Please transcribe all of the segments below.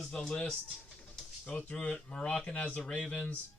is the list. Go through it. Moroccan has the Ravens.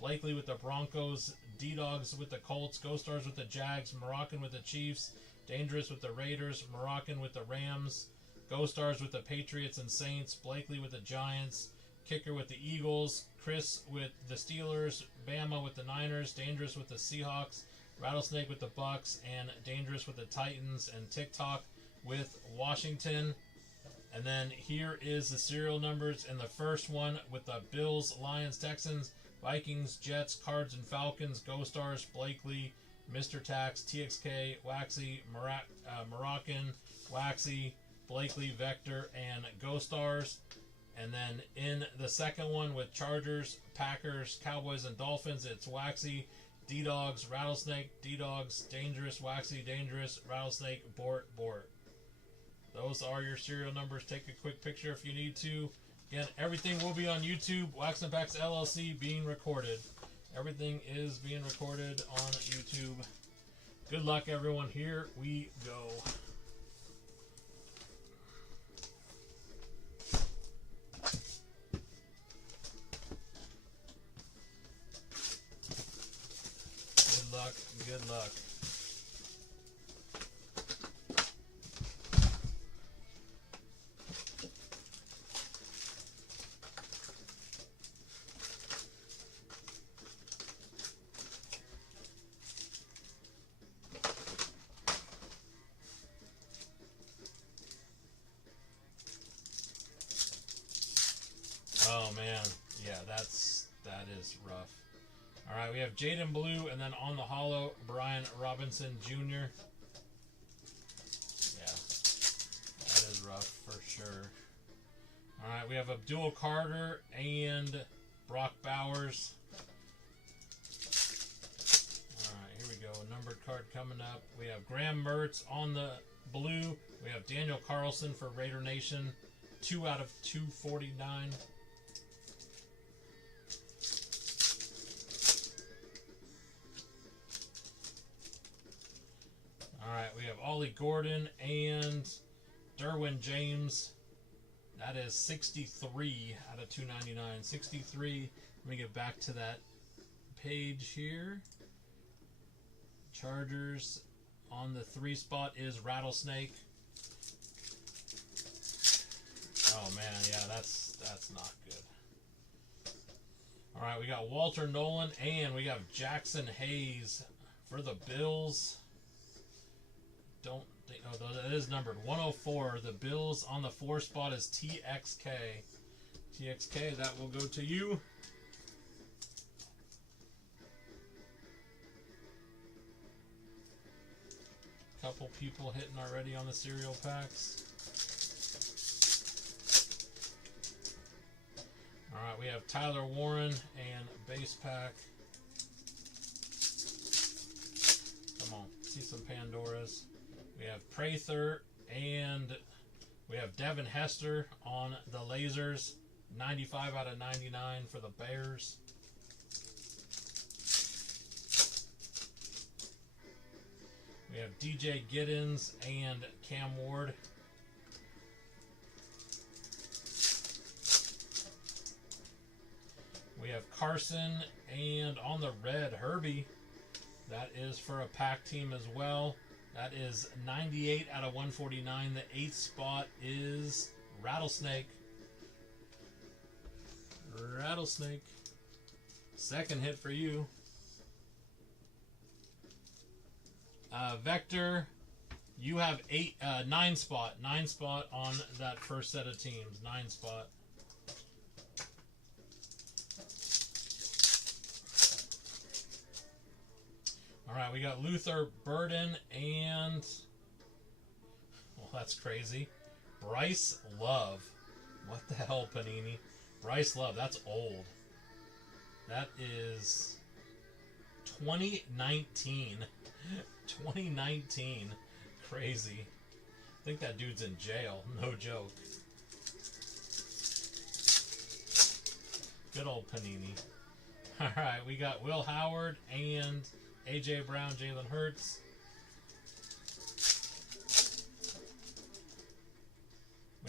Blakely with the Broncos. D-Dogs with the Colts. Ghost Stars with the Jags. Moroccan with the Chiefs. Dangerous with the Raiders. Moroccan with the Rams. Ghost Stars with the Patriots and Saints. Blakely with the Giants. Kicker with the Eagles. Chris with the Steelers. Bama with the Niners. Dangerous with the Seahawks. Rattlesnake with the Bucks. And Dangerous with the Titans. And TikTok with Washington. And then here is the serial numbers in the first one with the Bills, Lions, Texans, Vikings, Jets, Cards, and Falcons. Ghost Stars, Blakely, Mr. Tax, TXK, Waxy, Moroccan, Waxy, Blakely, Vector, and Ghost Stars. And then in the second one with Chargers, Packers, Cowboys, and Dolphins, it's Waxy, D-Dogs, Rattlesnake, D-Dogs, Dangerous, Waxy, Dangerous, Rattlesnake, Bort, Bort. Those are your serial numbers. Take a quick picture if you need to. Again, everything will be on YouTube. Waxnpacks LLC being recorded. Everything is being recorded on YouTube. Good luck, everyone. Here we go. Good luck. Good luck. Oh man, yeah, that is rough. All right, we have Jaden Blue, and then on the hollow, Brian Robinson Jr. Yeah, that is rough for sure. All right, we have Abdul Carter and Brock Bowers. All right, here we go. Numbered card coming up. We have Graham Mertz on the blue. We have Daniel Carlson for Raider Nation. 2 out of 249. Alright, we have Ollie Gordon and Derwin James. That is 63 out of 299. 63. Let me get back to that page here. Chargers on the 3 spot is Rattlesnake. Oh man, yeah, that's not good. Alright, we got Walter Nolan and we got Jackson Hayes for the Bills. Don't think, oh, that is numbered 104. The Bills on the 4 spot is TXK. TXK, that will go to you. Couple people hitting already on the cereal packs. Alright, we have Tyler Warren and base pack. Come on, see some Pandoras. We have Prather and we have Devin Hester on the lasers. 95 out of 99 for the Bears. We have DJ Giddens and Cam Ward. We have Carson and on the red, Herbie. That is for a pack team as well. That is 98 out of 149. The 8th spot is Rattlesnake. Rattlesnake. Second hit for you. Vector, you have 9 spot. 9 spot on that first set of teams. 9 spot. All right, we got Luther Burden and, well, that's crazy. Bryce Love. What the hell, Panini? Bryce Love, that's old. That is 2019. 2019. Crazy. I think that dude's in jail. No joke. Good old Panini. All right, we got Will Howard and A.J. Brown, Jalen Hurts.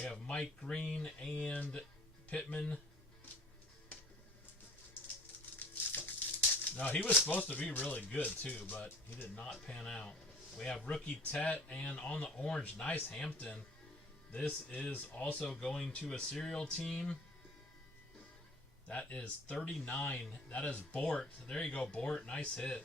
We have Mike Green and Pittman. No, he was supposed to be really good too, but he did not pan out. We have rookie Tet, and on the orange, nice Hampton. This is also going to a serial team. That is 39. That is Bort. There you go, Bort. Nice hit.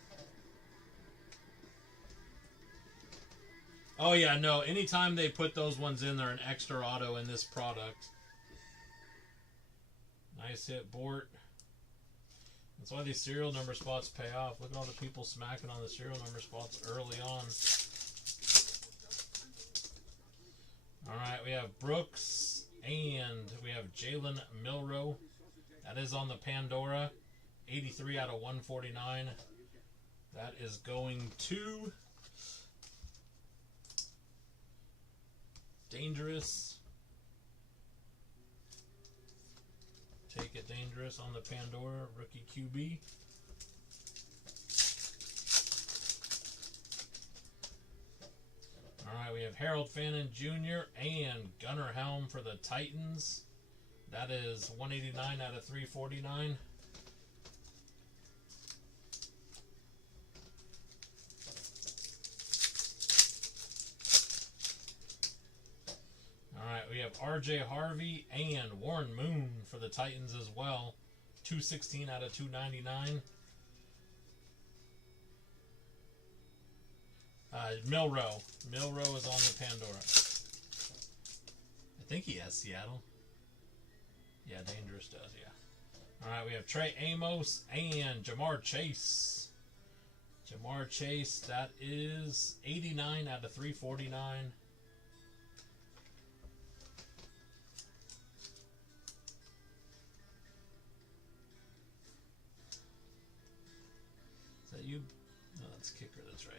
Oh yeah, no, anytime they put those ones in, they're an extra auto in this product. Nice hit, Bort. That's why these serial number spots pay off. Look at all the people smacking on the serial number spots early on. Alright, we have Brooks and we have Jalen Milroe. That is on the Pandora. 83 out of 149. That is going to Dangerous. Take it Dangerous on the Pandora, rookie QB. Alright, we have Harold Fannin Jr. and Gunnar Helm for the Titans. That is 189 out of 349. Alright, we have RJ Harvey and Warren Moon for the Titans as well. 216 out of 299. Milroe. Milroe is on the Pandora. I think he has Seattle. Yeah, Dangerous does, yeah. Alright, we have Trey Amos and Jamar Chase. Jamar Chase, that is 89 out of 349. Is that you? No, that's Kicker, that's right.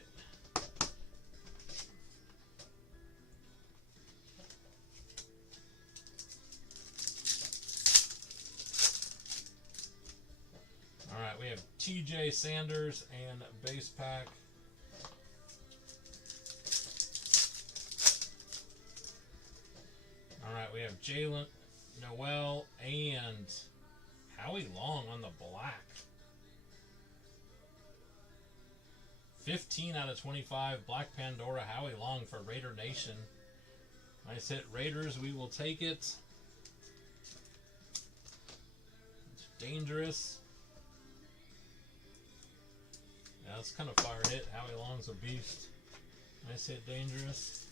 Alright, we have TJ Sanders and base pack. Alright, we have Jalen Noel and Howie Long on the black. 15 out of 25, Black Pandora, Howie Long for Raider Nation. Nice hit, Raiders. We will take it. It's Dangerous. Yeah, that's kind of fire hit. Howie Long's a beast. Nice hit, Dangerous.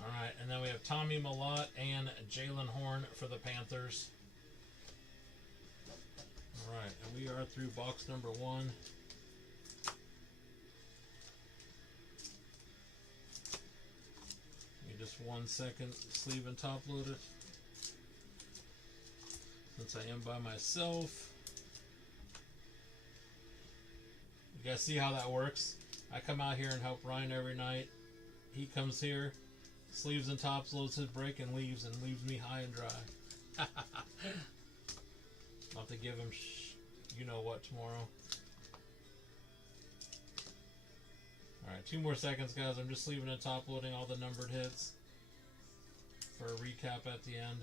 Alright, and then we have Tommy Millott and Jalen Horn for the Panthers. Alright, and we are through box number 1. Give me just 1 second, sleeve and top load it. Since I am by myself. You guys see how that works? I come out here and help Ryan every night. He comes here, sleeves and tops, loads his break, and leaves me high and dry. I'll have to give him you know what tomorrow. Alright, 2 more seconds, guys. I'm just leaving and top loading all the numbered hits for a recap at the end.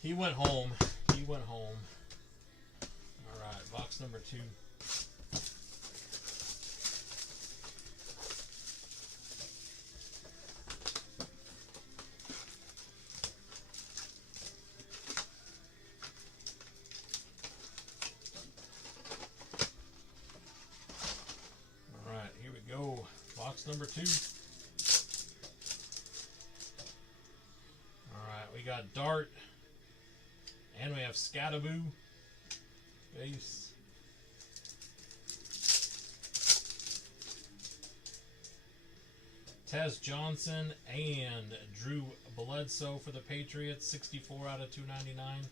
He went home. He went home. Alright, box number 2. Alright, here we go. Box number 2. Alright, we got Dart. And we have Scattaboo. Base. Tez Johnson and Drew Bledsoe for the Patriots. 64 out of 299.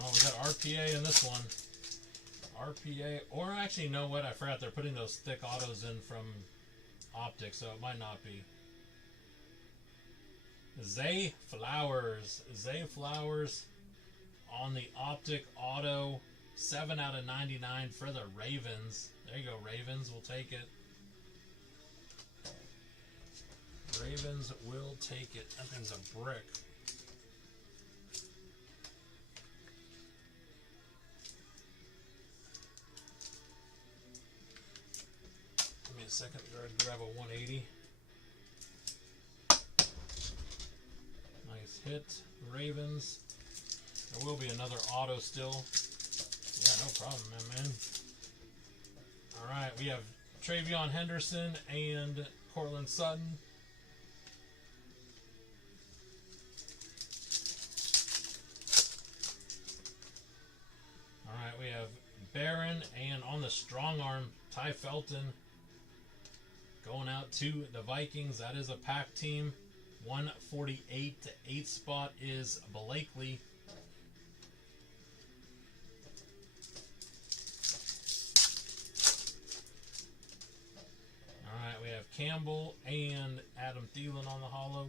Oh, we got RPA in this one. RPA. Or actually, you know what? I forgot they're putting those thick autos in from Optic, so it might not be. Zay Flowers. Zay Flowers on the Optic Auto. 7 out of 99 for the Ravens. There you go, Ravens. We'll take it. Ravens will take it. That thing's a brick. Give me a second to grab a 180. Nice hit, Ravens. There will be another auto still. Yeah, no problem, man. All right, we have Travion Henderson and Cortland Sutton. All right, we have Barron, and on the strong arm, Ty Felton going out to the Vikings. That is a pack team. 148 to 8 spot is Blakely. All right, we have Campbell and Adam Thielen on the holo.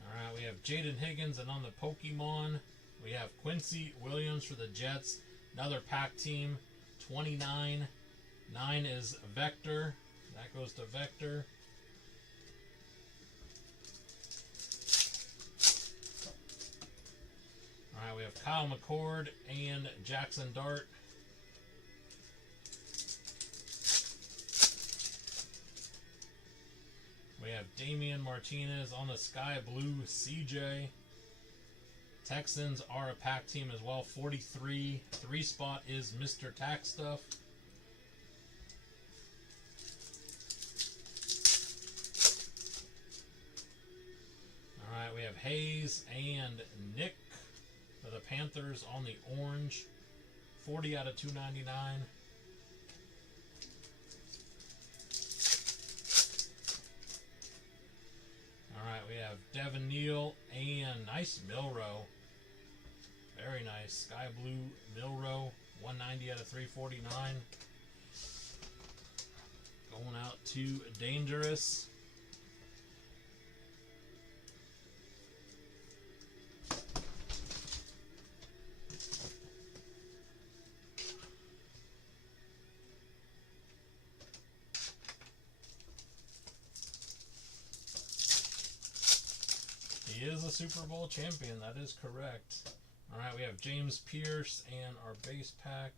All right, we have Jaden Higgins, and on the Pokemon, we have Quincy Williams for the Jets. Another pack team, 29. 9 is Vector. That goes to Vector. All right, we have Kyle McCord and Jackson Dart. We have Damian Martinez on the Sky Blue CJ. Texans are a pack team as well. 43. 3 spot is Mr. Tax Stuff. All right, we have Hayes and Nick for the Panthers on the orange. 40 out of 299. All right, we have Devin Neal and nice Milrow. Very nice. Sky Blue Milrow. 190 out of 349. Going out to Dangerous. He is a Super Bowl champion. That is correct. All right, we have James Pierce and our base pack.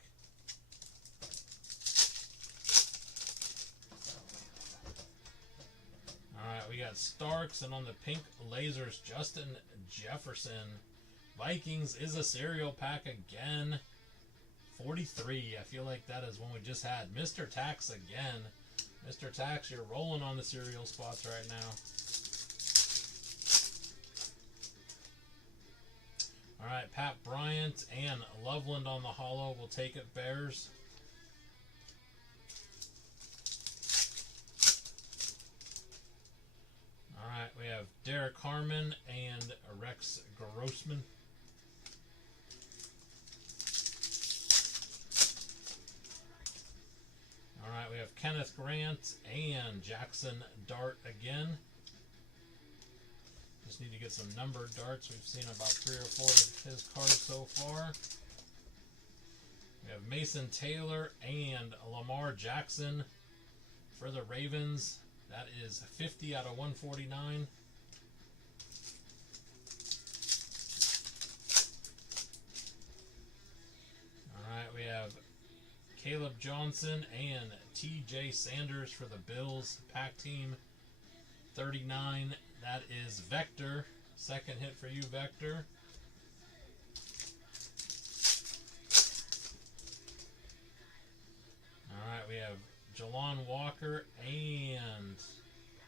All right, we got Starks, and on the pink lasers, Justin Jefferson. Vikings is a cereal pack again. 43. I feel like that is one we just had. Mr. Tax again. Mr. Tax, you're rolling on the cereal spots right now. All right, Pat Bryant and Loveland on the holo. We'll take it, Bears. All right, we have Derek Harmon and Rex Grossman. All right, we have Kenneth Grant and Jackson Dart again. Just need to get some numbered darts. We've seen about 3 or 4 of his cards so far. We have Mason Taylor and Lamar Jackson for the Ravens. That is 50 out of 149. All right, we have Caleb Johnson and TJ Sanders for the Bills pack team. 39. That is Vector. Second hit for you, Vector. All right, we have Jalon Walker, and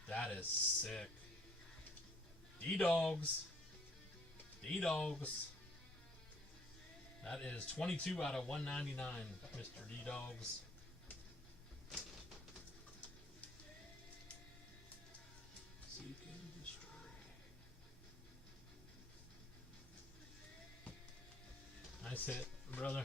that is sick. D-Dogs. D-Dogs. That is 22 out of 199, Mr. D-Dogs. Nice hit, brother.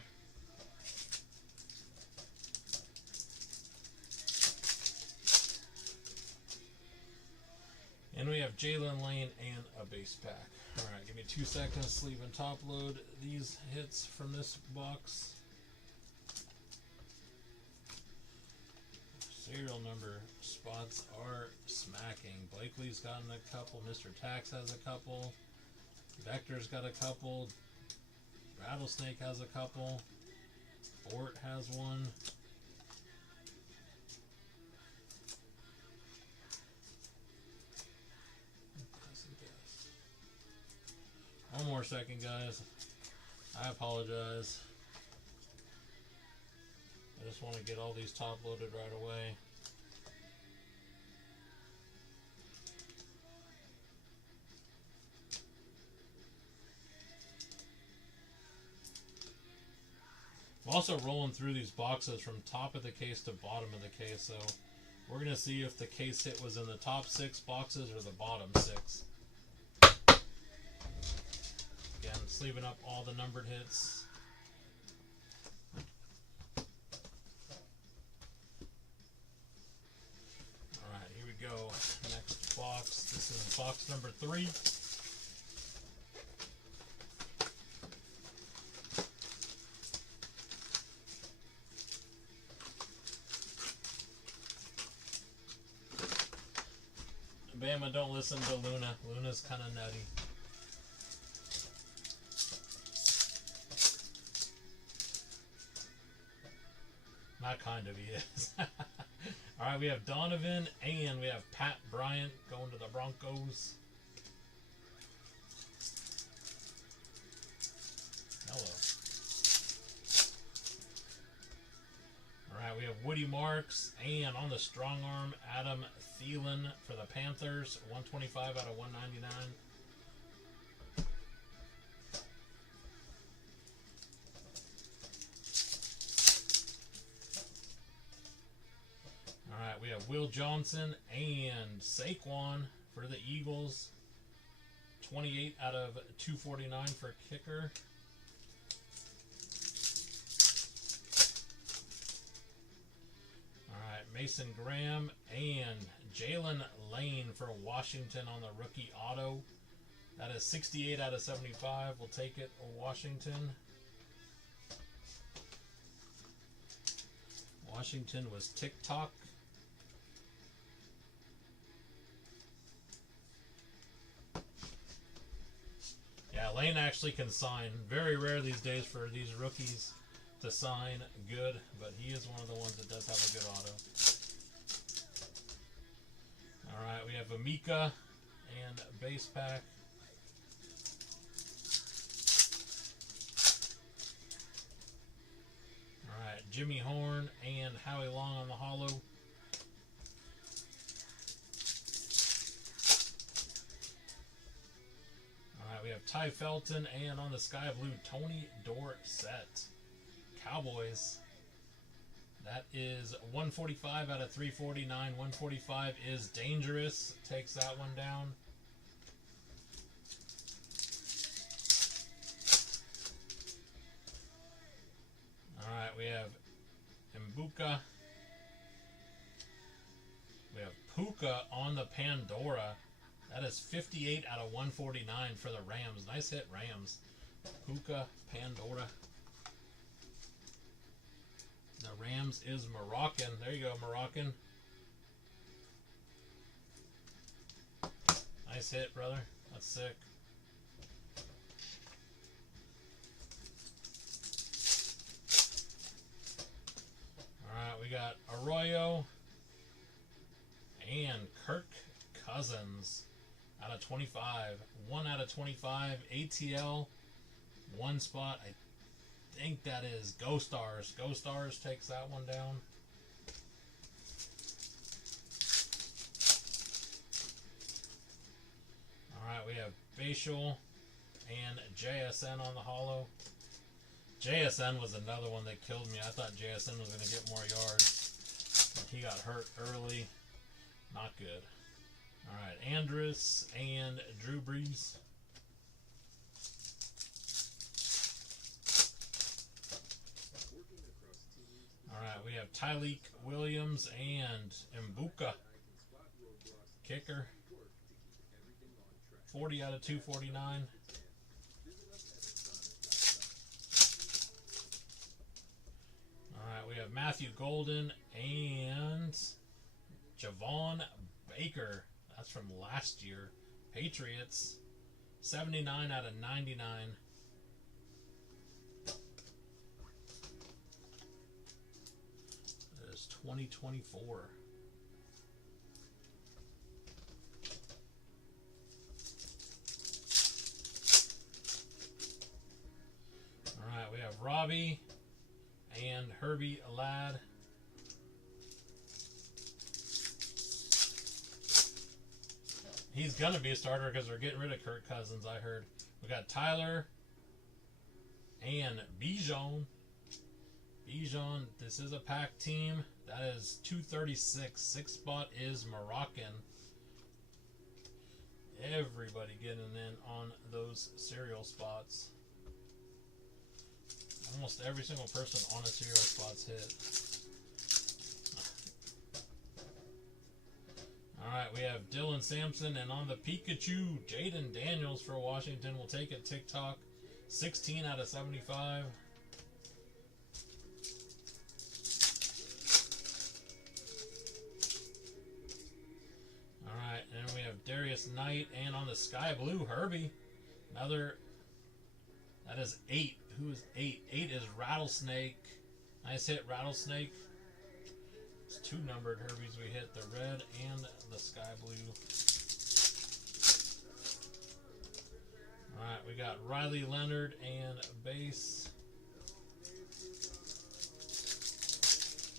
And we have Jalen Lane and a base pack. Alright, give me 2 seconds, sleeve and top load these hits from this box. Serial number spots are smacking. Blakely's gotten a couple. Mr. Tax has a couple. Vector's got a couple. Rattlesnake has a couple. Fort has one. One more second, guys. I apologize. I just want to get all these top loaded right away. I'm also rolling through these boxes from top of the case to bottom of the case, so we're going to see if the case hit was in the top 6 boxes or the bottom 6. Again, sleeving up all the numbered hits. Alright, here we go. Next box. This is box number 3. Bama, don't listen to Luna. Luna's kind of nutty. Not kind of, he is. Alright, we have Donovan and we have Pat Bryant going to the Broncos. Hello. Alright, we have Woody Marks and on the strong arm, Adam Thielen for the Panthers. 125 out of 199. Alright, we have Will Johnson and Saquon for the Eagles. 28 out of 249 for kicker. Alright, Mason Graham and Jalen Lane for Washington on the rookie auto. That is 68 out of 75. We'll take it, Washington. Washington was TikTok. Yeah, Lane actually can sign. Very rare these days for these rookies to sign good, but he is one of the ones that does have a good auto. Alright, we have Amika and base pack. Alright, Jimmy Horn and Howie Long on the holo. Alright, we have Ty Felton and on the sky blue, Tony Dorsett. Cowboys. That is 145 out of 349. 145 is dangerous. Takes that one down. Alright, we have Mbuka. We have Puka on the Pandora. That is 58 out of 149 for the Rams. Nice hit, Rams. Puka, Pandora. The Rams is Moroccan. There you go, Moroccan. Nice hit, brother. That's sick. Alright, we got Arroyo and Kirk Cousins out of 25. 1 out of 25. ATL. 1 spot. I think that is Go Stars. Go Stars takes that one down. Alright, we have Facial and JSN on the holo. JSN was another one that killed me. I thought JSN was going to get more yards, but he got hurt early. Not good. Alright, Andrus and Drew Brees. Alright, we have Tyleek Williams and Mbuka. Kicker. 40 out of 249. Alright, we have Matthew Golden and Javon Baker. That's from last year. Patriots. 79 out of 99. That is 2024. Alright, we have Robbie and Herbie Ladd. He's going to be a starter because we're getting rid of Kirk Cousins, I heard. We got Tyler and Bijan. Bijan, this is a pack team. That is 236. Sixth spot is Moroccan. Everybody getting in on those cereal spots. Almost every single person on a cereal spot's hit. Alright, we have Dylan Sampson, and on the Pikachu, Jaden Daniels for Washington. We'll take it. TikTok, 16 out of 75. Alright, and then we have Darius Knight, and on the Sky Blue, Herbie. Another, that is 8. Who is 8? 8 is Rattlesnake. Nice hit, Rattlesnake. It's 2 numbered Herbies we hit, the red and the sky blue. Alright, we got Riley Leonard and base.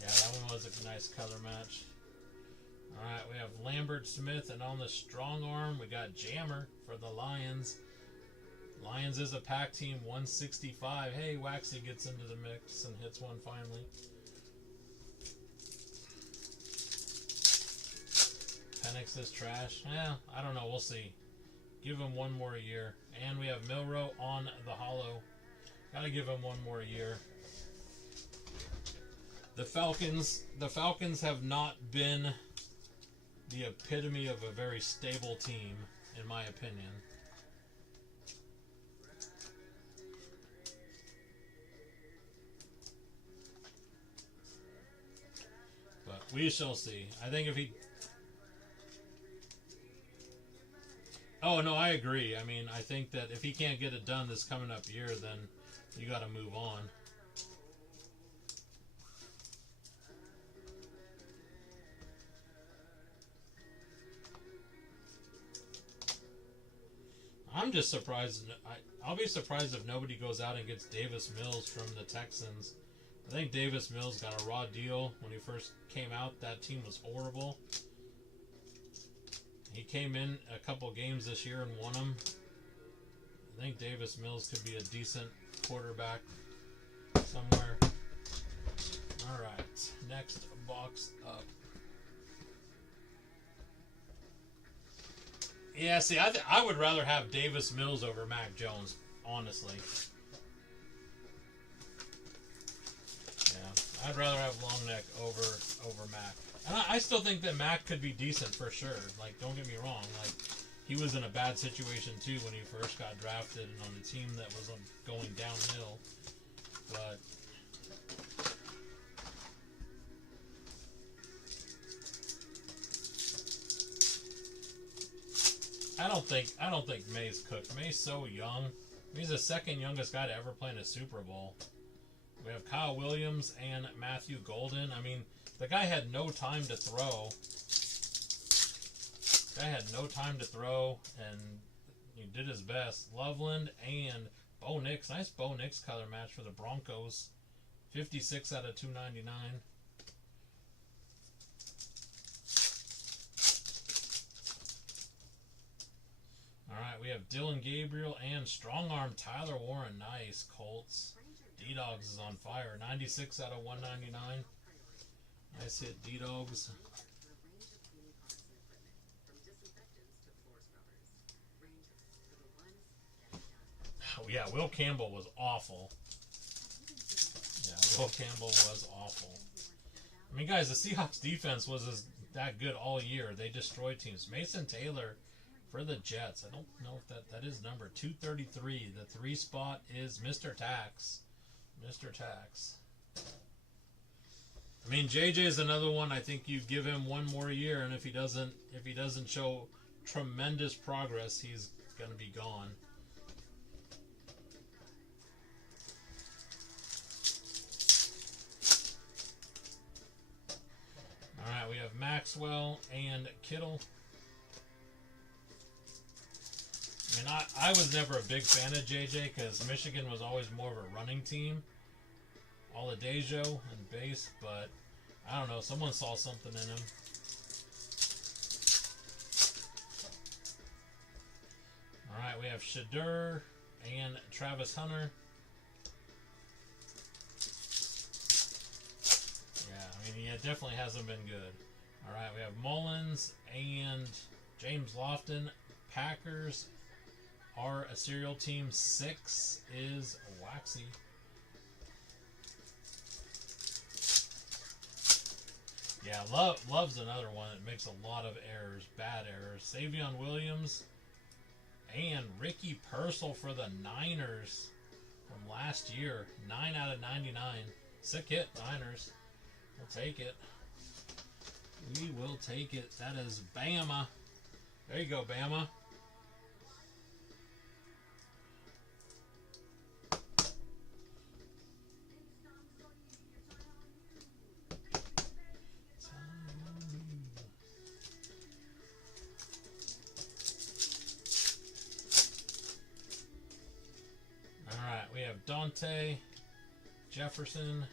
Yeah, that one was a nice color match. Alright, we have Lambert Smith, and on the strong arm, we got Jammer for the Lions. Lions is a pack team, 165. Hey, Waxy gets into the mix and hits one finally. Penix is trash. I don't know. We'll see. Give him one more year. And we have Milrow on the hollow. Gotta give him one more year. The Falcons have not been the epitome of a very stable team, in my opinion. But we shall see. I think if he... Oh, no, I agree. I mean, I think that if he can't get it done this coming up year, then you got to move on. I'm just surprised. I'll be surprised if nobody goes out and gets Davis Mills from the Texans. I think Davis Mills got a raw deal when he first came out. That team was horrible. He came in a couple games this year and won them. I think Davis Mills could be a decent quarterback somewhere. Alright, next box up. Yeah, see, I would rather have Davis Mills over Mac Jones, honestly. Yeah, I'd rather have Long Neck over Mac. And I still think that Mac could be decent for sure. Like, don't get me wrong. Like, he was in a bad situation too when he first got drafted and on a team that was going downhill. But I don't think May's cooked. May's so young. He's the second youngest guy to ever play in a Super Bowl. We have Kyle Williams and Matthew Golden. I mean, the guy had no time to throw. And he did his best. Loveland and Bo Nix. Nice Bo Nix color match for the Broncos. 56 out of 299. Alright, we have Dylan Gabriel and strong arm Tyler Warren. Nice. Colts. D-Dogs is on fire. 96 out of 199. Nice hit, D-Dogs. Oh, yeah, Will Campbell was awful. Yeah, Will Campbell was awful. I mean, guys, the Seahawks defense was that good all year. They destroyed teams. Mason Taylor for the Jets. I don't know if that is number 233. The 3 spot is Mr. Tax. Mr. Tax. I mean, JJ is another one. I think you give him one more year, and if he doesn't show tremendous progress, he's gonna be gone. All right, we have Maxwell and Kittle. I mean, I was never a big fan of JJ because Michigan was always more of a running team. Oladejo and base, but I don't know. Someone saw something in him. All right, we have Shadur and Travis Hunter. Yeah, I mean, he definitely hasn't been good. All right, we have Mullins and James Lofton. Packers are a serial team. 6 is Waxy. Yeah, Love's another one that makes a lot of errors, bad errors. Savion Williams and Ricky Purcell for the Niners from last year. 9 out of 99. Sick hit, Niners. We'll take it. We will take it. That is Bama. There you go, Bama. We have Dante Jefferson.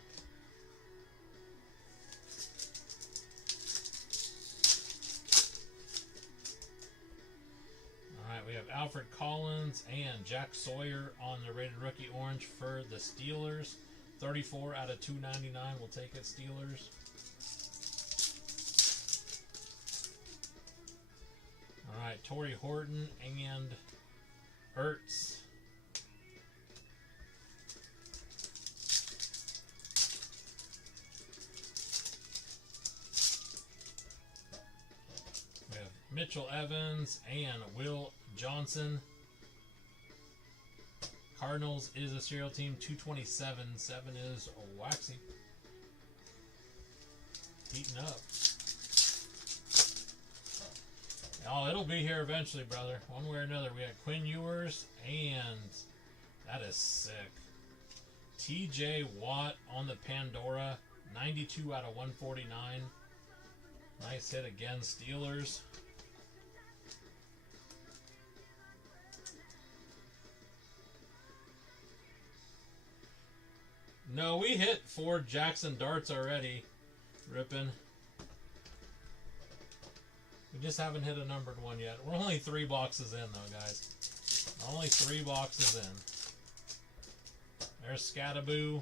All right, we have Alfred Collins and Jack Sawyer on the rated rookie orange for the Steelers. 34 out of 299. We'll take it, Steelers. All right, Torrey Horton and Ertz. Mitchell Evans and Will Johnson. Cardinals is a serial team. 227. 7 is Waxy. Heating up. Oh, it'll be here eventually, brother. One way or another. We have Quinn Ewers, and that is sick. TJ Watt on the Pandora. 92 out of 149. Nice hit again, Steelers. No, we hit 4 Jackson darts already, Rippin. We just haven't hit a numbered one yet. We're only 3 boxes in, though, guys. Only 3 boxes in. There's Scataboo.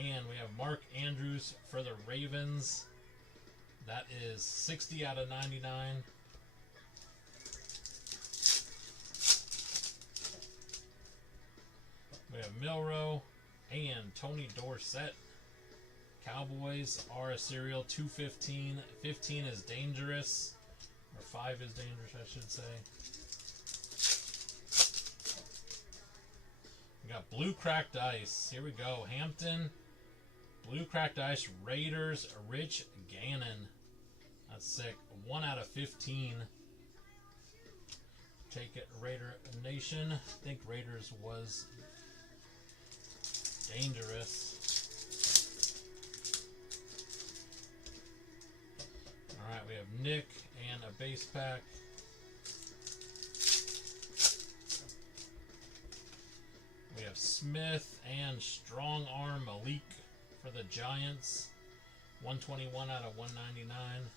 And we have Mark Andrews for the Ravens. That is 60 out of 99. We have Milrow and Tony Dorsett. Cowboys are a serial. 215. 15 is dangerous. Or 5 is dangerous, I should say. We got Blue Cracked Ice. Here we go. Hampton. Blue Cracked Ice. Raiders. Rich Gannon. That's sick. 1 out of 15. Take it, Raider Nation. I think Raiders was dangerous. Alright, we have Nick and a base pack. We have Smith and Strong Arm Malik for the Giants. 121 out of 199.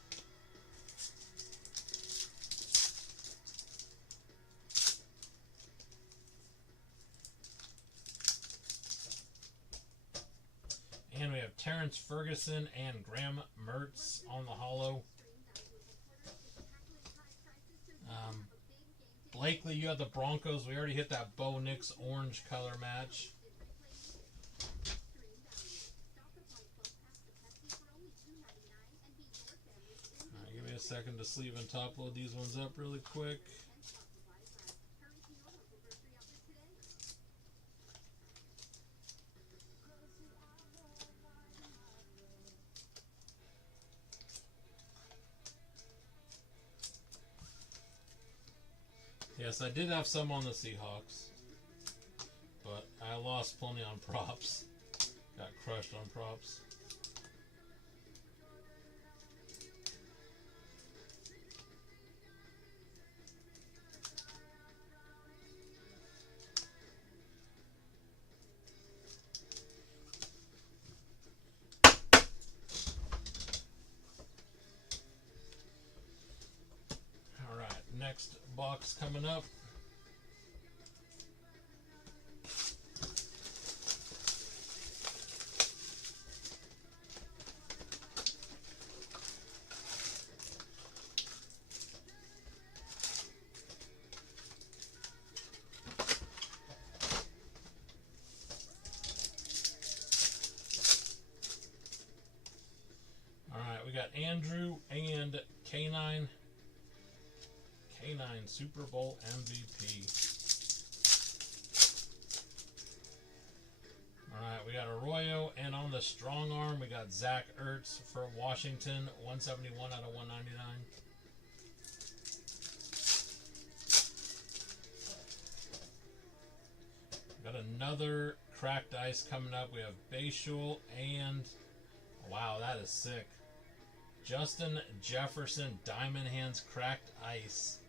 And we have Terrence Ferguson and Graham Mertz on the holo. Blakely, you have the Broncos. We already hit that Bo Nix orange color match. Give me a second to sleeve and top load these ones up really quick. Yes, I did have some on the Seahawks, but I lost plenty on props. Got crushed on props. Alright, next box coming up. We got Andrew and K9 Super Bowl MVP. Alright, we got Arroyo, and on the strong arm we got Zach Ertz for Washington, 171 out of 199. Got another cracked ice coming up. We have Bayshul and, wow, that is sick, Justin Jefferson Diamond Hands cracked ice.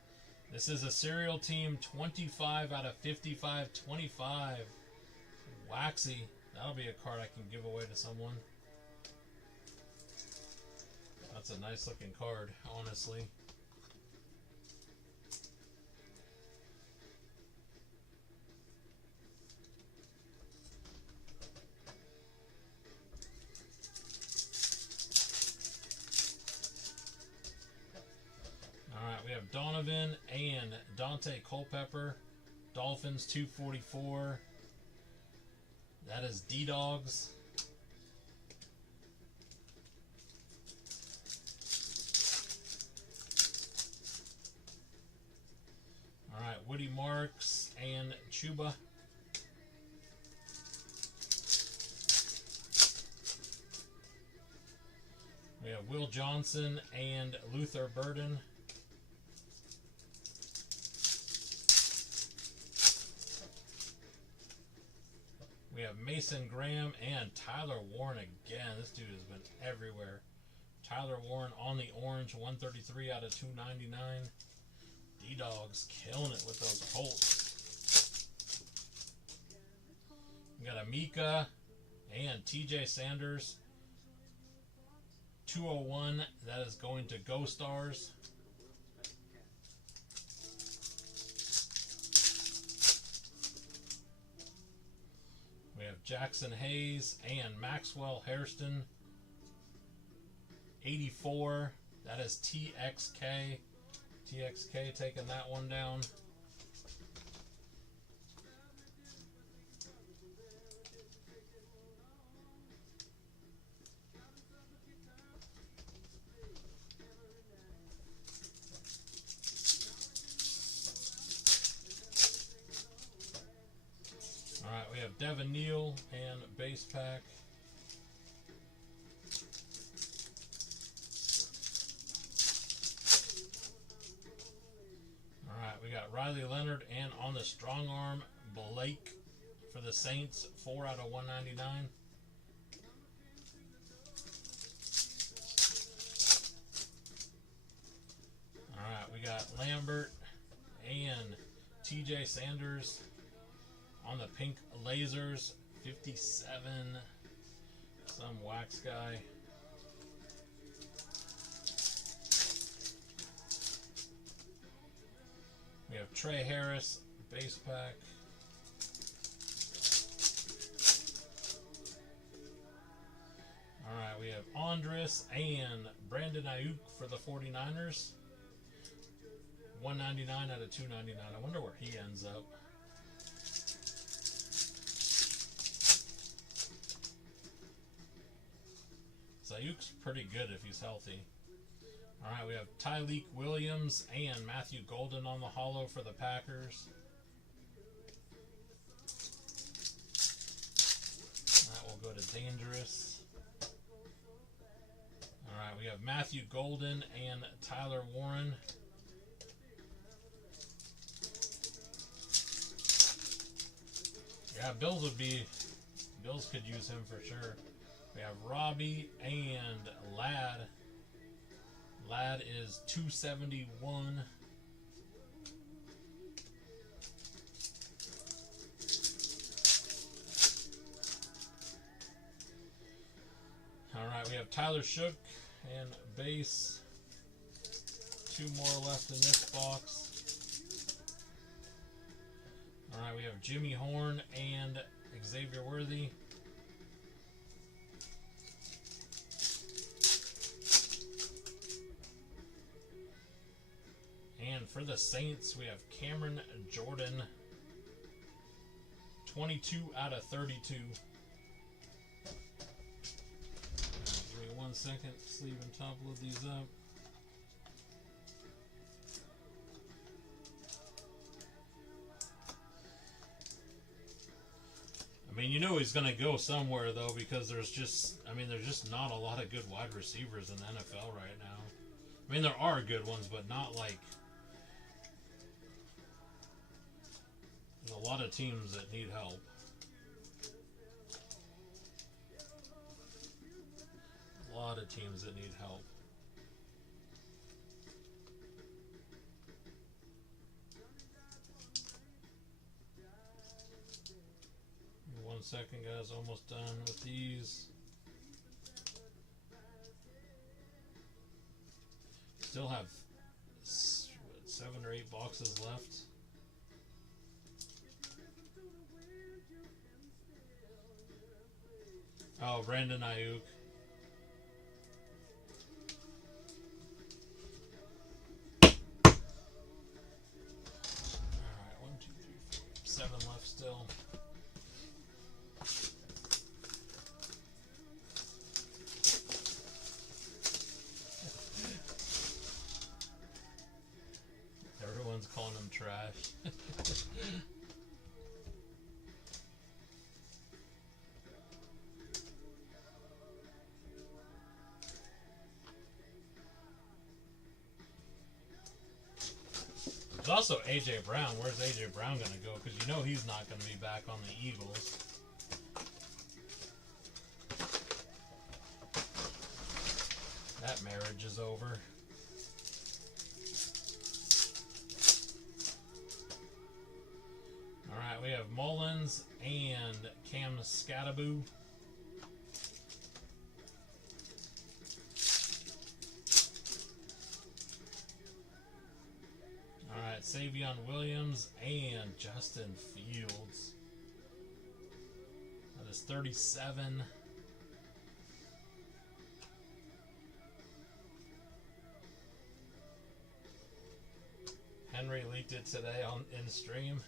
This is a serial team, 25 out of 55, 25. Waxy. That'll be a card I can give away to someone. That's a nice looking card, honestly. We have Donovan and Dante Culpepper, Dolphins 244. That is D-Dogs. Alright, Woody Marks and Chuba. We have Will Johnson and Luther Burden. We have Mason Graham and Tyler Warren again. This dude has been everywhere. Tyler Warren on the orange, 133 out of 299. D-Dogs killing it with those Colts. We got Amika and TJ Sanders, 201. That is going to Go Stars. We have Jackson Hayes and Maxwell Hairston, 84. That is TXK. TXK taking that one down. Alright, we have Devin Neal and base pack. Alright, we got Riley Leonard and on the strong arm, Blake for the Saints, 4 out of 199. Alright, we got Lambert and TJ Sanders on the pink lasers, 57. Some wax guy. We have Trey Harris, base pack. Alright, we have Andres and Brandon Ayuk for the 49ers. 199 out of 299. I wonder where he ends up. Ayuk's pretty good if he's healthy. All right, we have Tyleek Williams and Matthew Golden on the holo for the Packers. That will go to Dangerous. All right, we have Matthew Golden and Tyler Warren. Yeah, Bills could use him for sure. We have Robbie and Ladd. Ladd is 271. All right, we have Tyler Shook and base. 2 more left in this box. All right, we have Jimmy Horn and Xavier Worthy. And for the Saints, we have Cameron Jordan. 22 out of 32. Give me 1 second, sleeve and top load these up. I mean, you know he's going to go somewhere, though, because there's just not a lot of good wide receivers in the NFL right now. I mean, there are good ones, but not like... There's a lot of teams that need help. A lot of teams that need help. One second, guys. Almost done with these. Still have 7 or 8 boxes left. Oh, Brandon Ayuk. Alright, 1, 2, 3, 4, 7 left still. Everyone's calling him trash. There's also A.J. Brown. Where's A.J. Brown going to go? Because you know he's not going to be back on the Eagles. That marriage is over. Alright, we have Mullins and Cam Scattaboo. Alright, Savion Williams and Justin Fields. That is 37. Henry leaked it today in stream.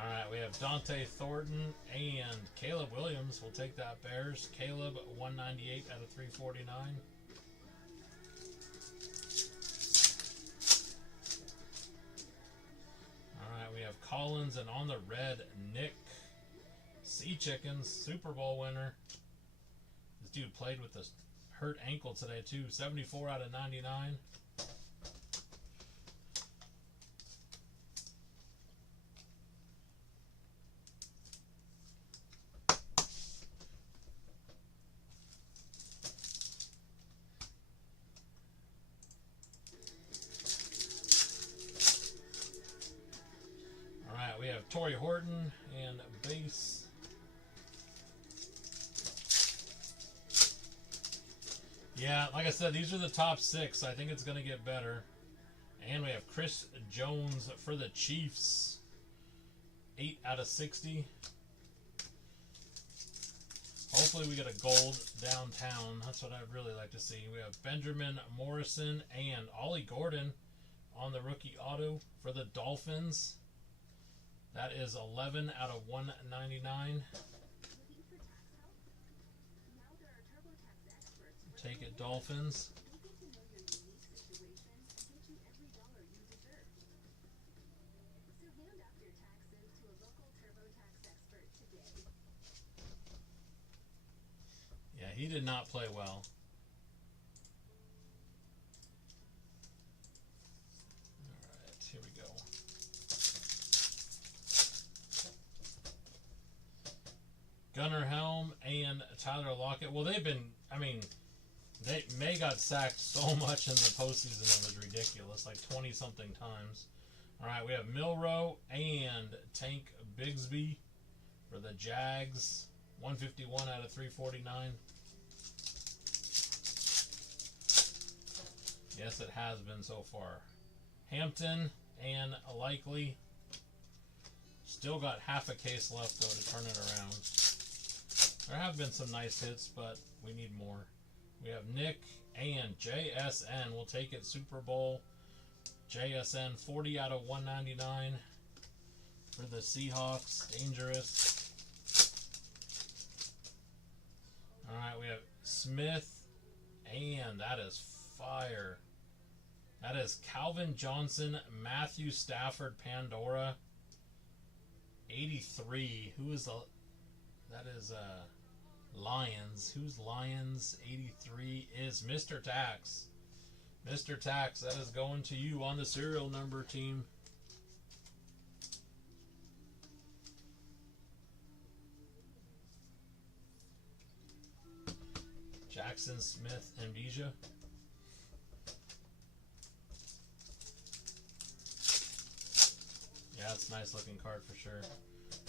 Alright, we have Dante Thornton and Caleb Williams. We'll take that, Bears. Caleb, 198 out of 349. Alright, we have Collins, and on the red, Nick Sea Chickens, Super Bowl winner. This dude played with a hurt ankle today, too. 74 out of 99. We have Torrey Horton and base. Yeah, like I said, these are the top 6. I think it's going to get better. And we have Chris Jones for the Chiefs. 8 out of 60. Hopefully we get a gold downtown. That's what I'd really like to see. We have Benjamin Morrison and Ollie Gordon on the rookie auto for the Dolphins. That is 11 out of 199. Take it, Dolphins. Yeah, he did not play well. Alright, here we go. Gunnar Helm and Tyler Lockett. Well, they've been, I mean, May got sacked so much in the postseason it was ridiculous, like 20-something times. Alright, we have Milroe and Tank Bigsby for the Jags. 151 out of 349. Yes, it has been so far. Hampton and Likely. Still got half a case left, though, to turn it around. There have been some nice hits, but we need more. We have Nick and JSN. We'll take it. Super Bowl. JSN 40 out of 199 for the Seahawks. Dangerous. Alright, we have Smith. And that is fire. That is Calvin Johnson, Matthew Stafford, Pandora. 83. Who is the... That is Lions. Who's Lions? 83 is Mr. Tax. Mr. Tax, that is going to you on the serial number team. Jackson Smith and Bija. Yeah, it's a nice looking card for sure.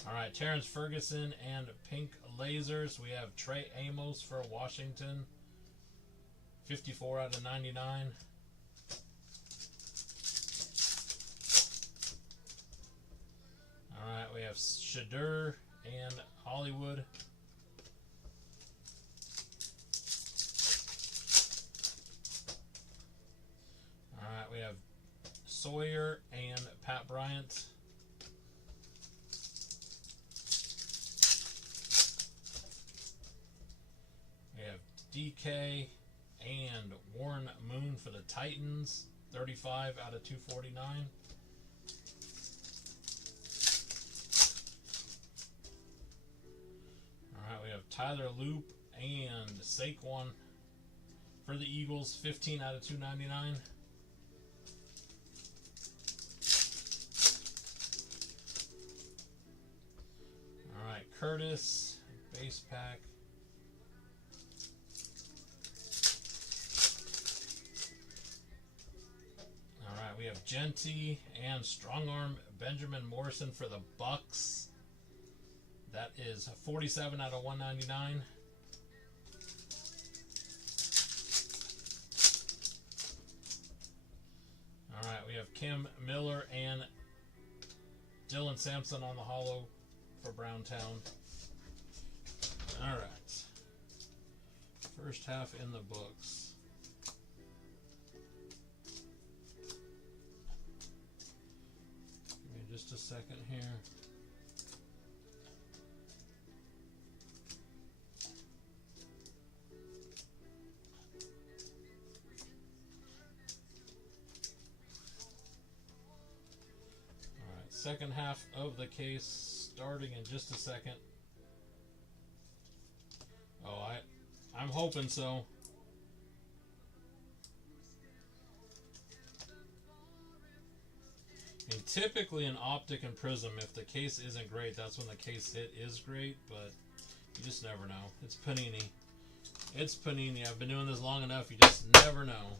Alright, Terrence Ferguson and Pink Lasers. We have Trey Amos for Washington. 54 out of 99. Alright, we have Shadur and Hollywood. Alright, we have Sawyer and Pat Bryant. We have DK and Warren Moon for the Titans. 35 out of 249. Alright, we have Tyler Loop and Saquon for the Eagles. 15 out of 299. Alright, Curtis, base pack. Alright, we have Genty and Strong Arm Benjamin Morrison for the Bucks. That is 47 out of 199. Alright, we have Kim Miller and Dylan Sampson on the holo for Browntown. Alright. First half in the books. Give me just a second here. Alright, second half of the case starting in just a second. Oh, I'm hoping so. I mean, typically in Optic and Prism, if the case isn't great, that's when the case hit is great, but you just never know. It's Panini. It's Panini. I've been doing this long enough, you just never know.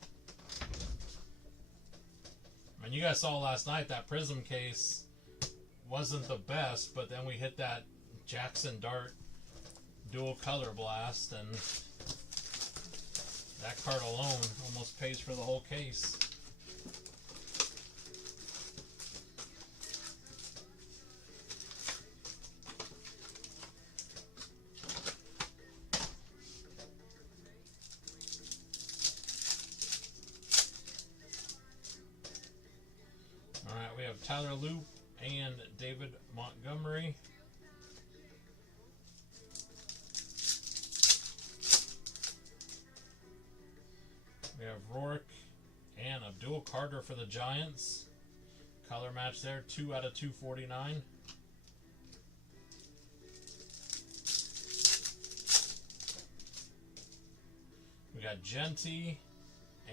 I mean, you guys saw last night that Prism case wasn't the best, but then we hit that Jackson Dart dual color blast, and that card alone almost pays for the whole case. Alright, we have Tyler Loop and David Montgomery. Abdul Carter for the Giants. Color match there, 2 out of 249. We got Genty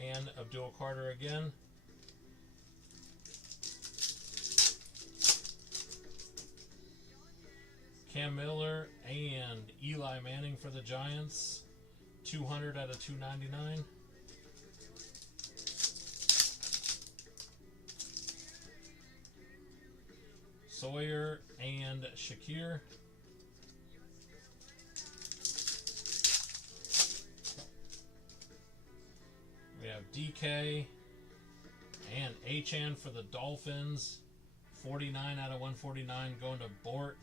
and Abdul Carter again. Cam Miller and Eli Manning for the Giants. 200 out of 299. Sawyer and Shakir. We have DK and Achan for the Dolphins. 49 out of 149 going to Bort.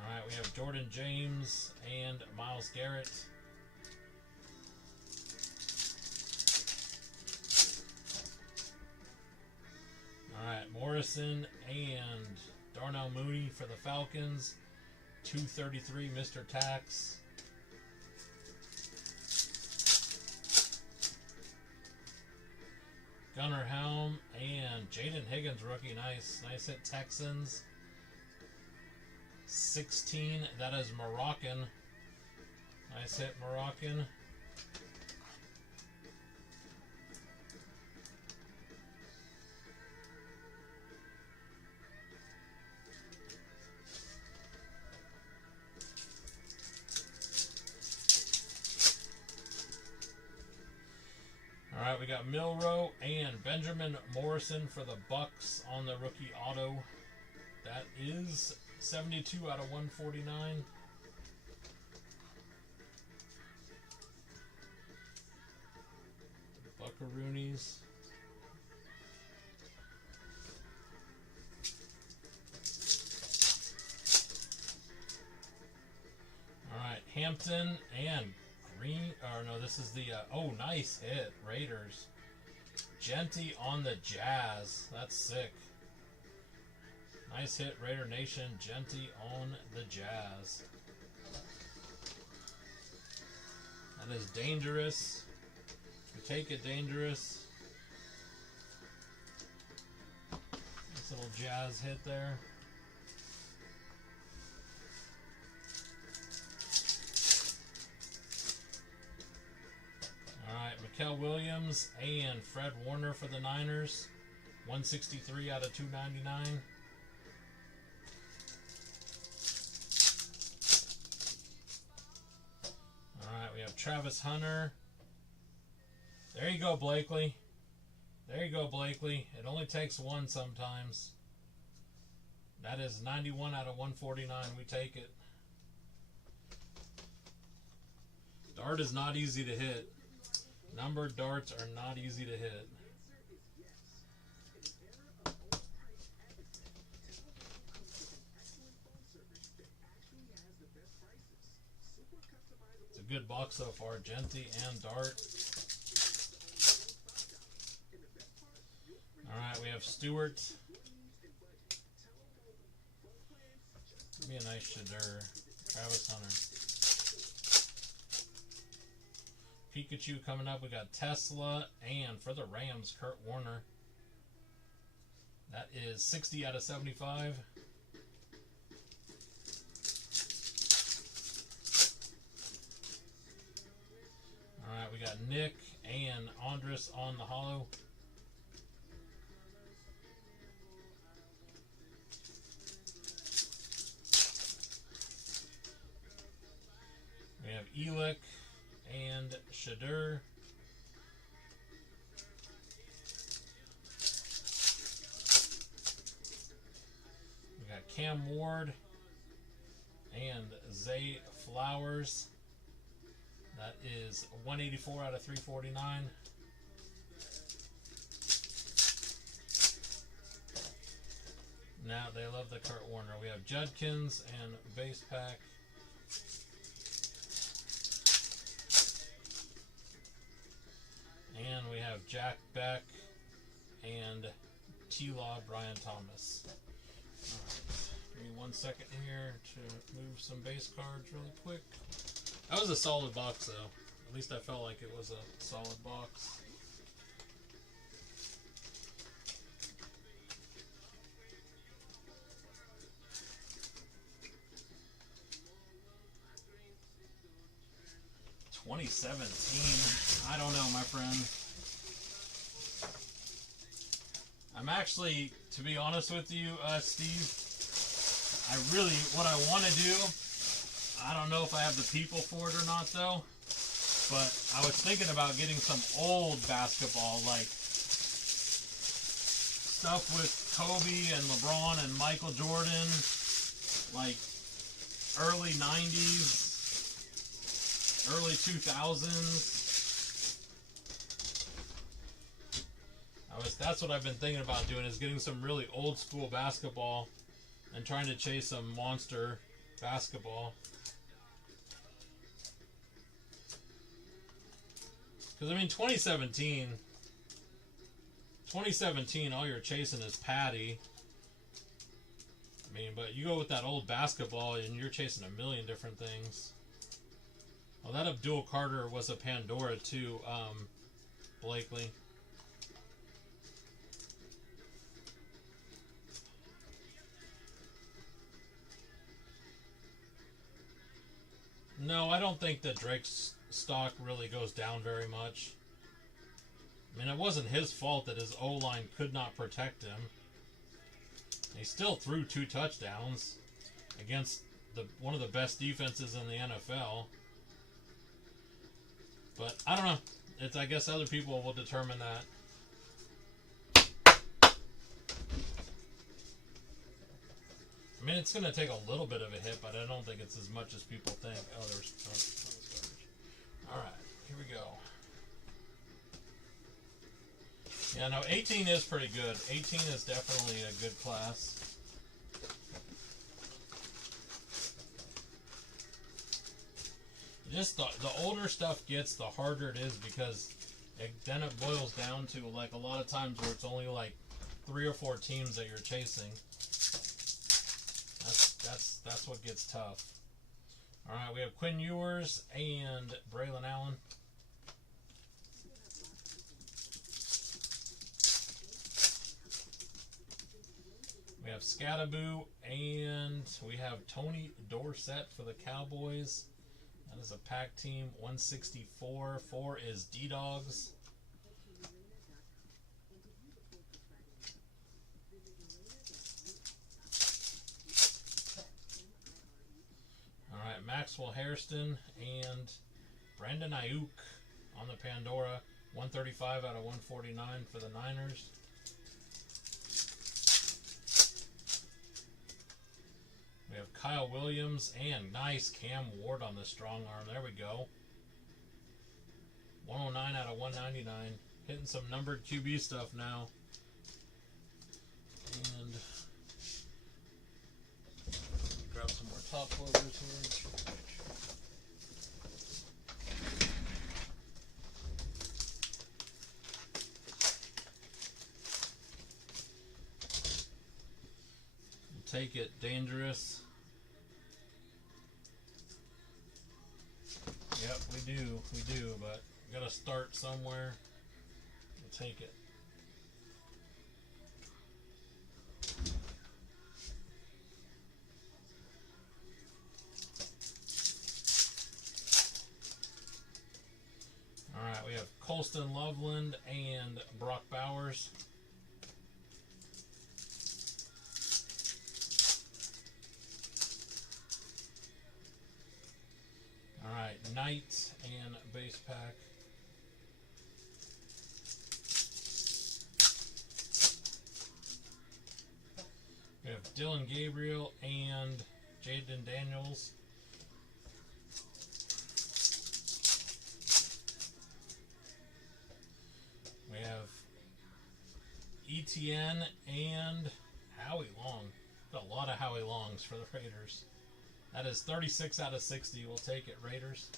Alright, we have Jordan James and Myles Garrett. Alright, Morrison and Darnell Mooney for the Falcons. 233, Mr. Tax. Gunnar Helm and Jaden Higgins, rookie. Nice hit, Texans. 16, that is Moroccan. Nice hit, Moroccan. Alright, we got Milrow and Benjamin Morrison for the Bucks on the rookie auto. That is 72 out of 149. Buckaroonies. Alright, Hampton and Green, or no, this is the, oh, nice hit, Raiders. Genty on the Jazz. That's sick. Nice hit, Raider Nation. Genty on the Jazz. That is dangerous. We take it, dangerous. Nice little Jazz hit there. Alright, Mikael Williams and Fred Warner for the Niners. 163 out of 299. Alright, we have Travis Hunter. There you go, Blakely. There you go, Blakely. It only takes one sometimes. That is 91 out of 149. We take it. Dart is not easy to hit. Numbered darts are not easy to hit. It's a good box so far. Genty and Dart. Alright, we have Stewart. Give me a nice shader. Travis Hunter. Pikachu coming up. We got Tesla and for the Rams, Kurt Warner. That is 60 out of 75. Alright, we got Nick and Andres on the holo. We have Elick and Shadur. We got Cam Ward and Zay Flowers. That is 184 out of 349. Now they love the Kurt Warner. We have Judkins and base pack. And we have Jack Beck and T-Law Brian Thomas. All right. Give me 1 second here to move some base cards really quick. That was a solid box, though. At least I felt like it was a solid box. $2017. I don't know, my friend. I'm actually, to be honest with you, Steve, what I want to do, I don't know if I have the people for it or not, though, but I was thinking about getting some old basketball, like stuff with Kobe and LeBron and Michael Jordan, like early 90s, early 2000s. That's what I've been thinking about doing, is getting some really old school basketball and trying to chase some monster basketball. Because, I mean, 2017, all you're chasing is Patty. I mean, but you go with that old basketball and you're chasing a million different things. Well, that Abdul Carter was a Pandora too, Blakely. No, I don't think that Drake's stock really goes down very much. I mean, it wasn't his fault that his O-line could not protect him. He still threw 2 touchdowns against one of the best defenses in the NFL. But I don't know. I guess other people will determine that. I mean, it's going to take a little bit of a hit, but I don't think it's as much as people think. Oh, there's garbage. All right, here we go. Yeah, no, 18 is pretty good. 18 is definitely a good class. Just the older stuff gets, the harder it is, because then it boils down to, like, a lot of times where it's only like 3 or 4 teams that you're chasing. That's what gets tough. All right, we have Quinn Ewers and Braylon Allen. We have Scattaboo, and we have Tony Dorsett for the Cowboys. That is a pack team, 164. 4 is D-Dogs. All right, Maxwell Hairston and Brandon Ayuk on the Pandora, 135 out of 149 for the Niners. We have Kyle Williams and nice Cam Ward on the strong arm. There we go. 109 out of 199. Hitting some numbered QB stuff now. And grab some more top loaders here. Take it, Dangerous. Yep, we do, but we gotta start somewhere. We'll take it. Alright, we have Colston Loveland and Brock Bowers. Alright, Knight and base pack. We have Dylan Gabriel and Jaden Daniels. We have ETN and Howie Long. Got a lot of Howie Longs for the Raiders. That is 36 out of 60. We'll take it, Raiders.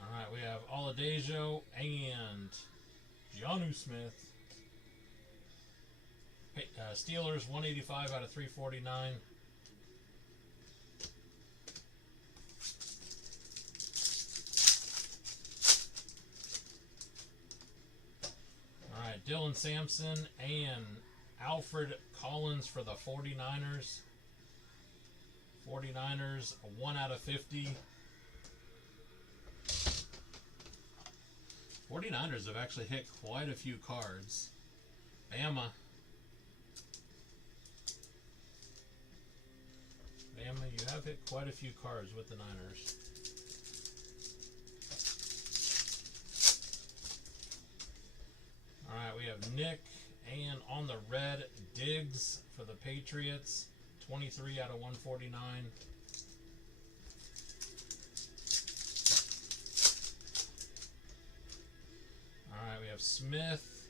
All right, we have Oladejo and Jonnu Smith. Steelers 185 out of 349. All right, Dylan Sampson and Alfred Collins for the 49ers. 49ers 1 out of 50. 49ers have actually hit quite a few cards. Bama, you have hit quite a few cards with the Niners. All right, we have Nick and on the red, Diggs for the Patriots, 23 out of 149. All right, we have Smith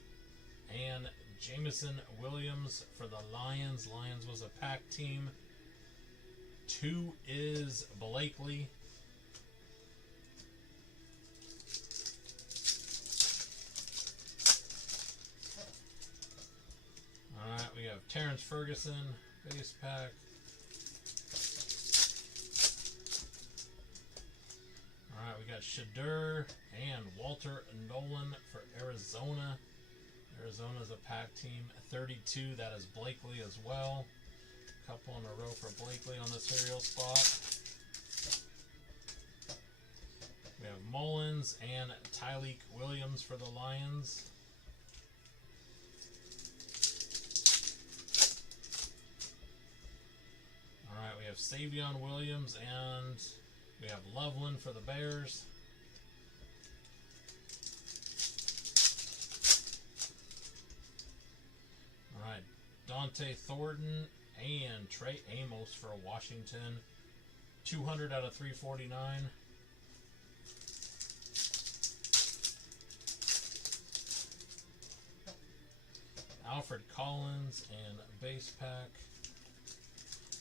and Jameson Williams for the Lions. Lions was a pack team. 2 is Blakely. Alright, we have Terrence Ferguson, base pack. Alright, we got Shadur and Walter Nolan for Arizona. Arizona's a pack team. 32, that is Blakely as well. Couple in a row for Blakely on the cereal spot. We have Mullins and Tyleek Williams for the Lions. Alright, we have Savion Williams and we have Loveland for the Bears. Alright, Dante Thornton and Trey Amos for Washington. 200 out of 349. Alfred Collins and base pack.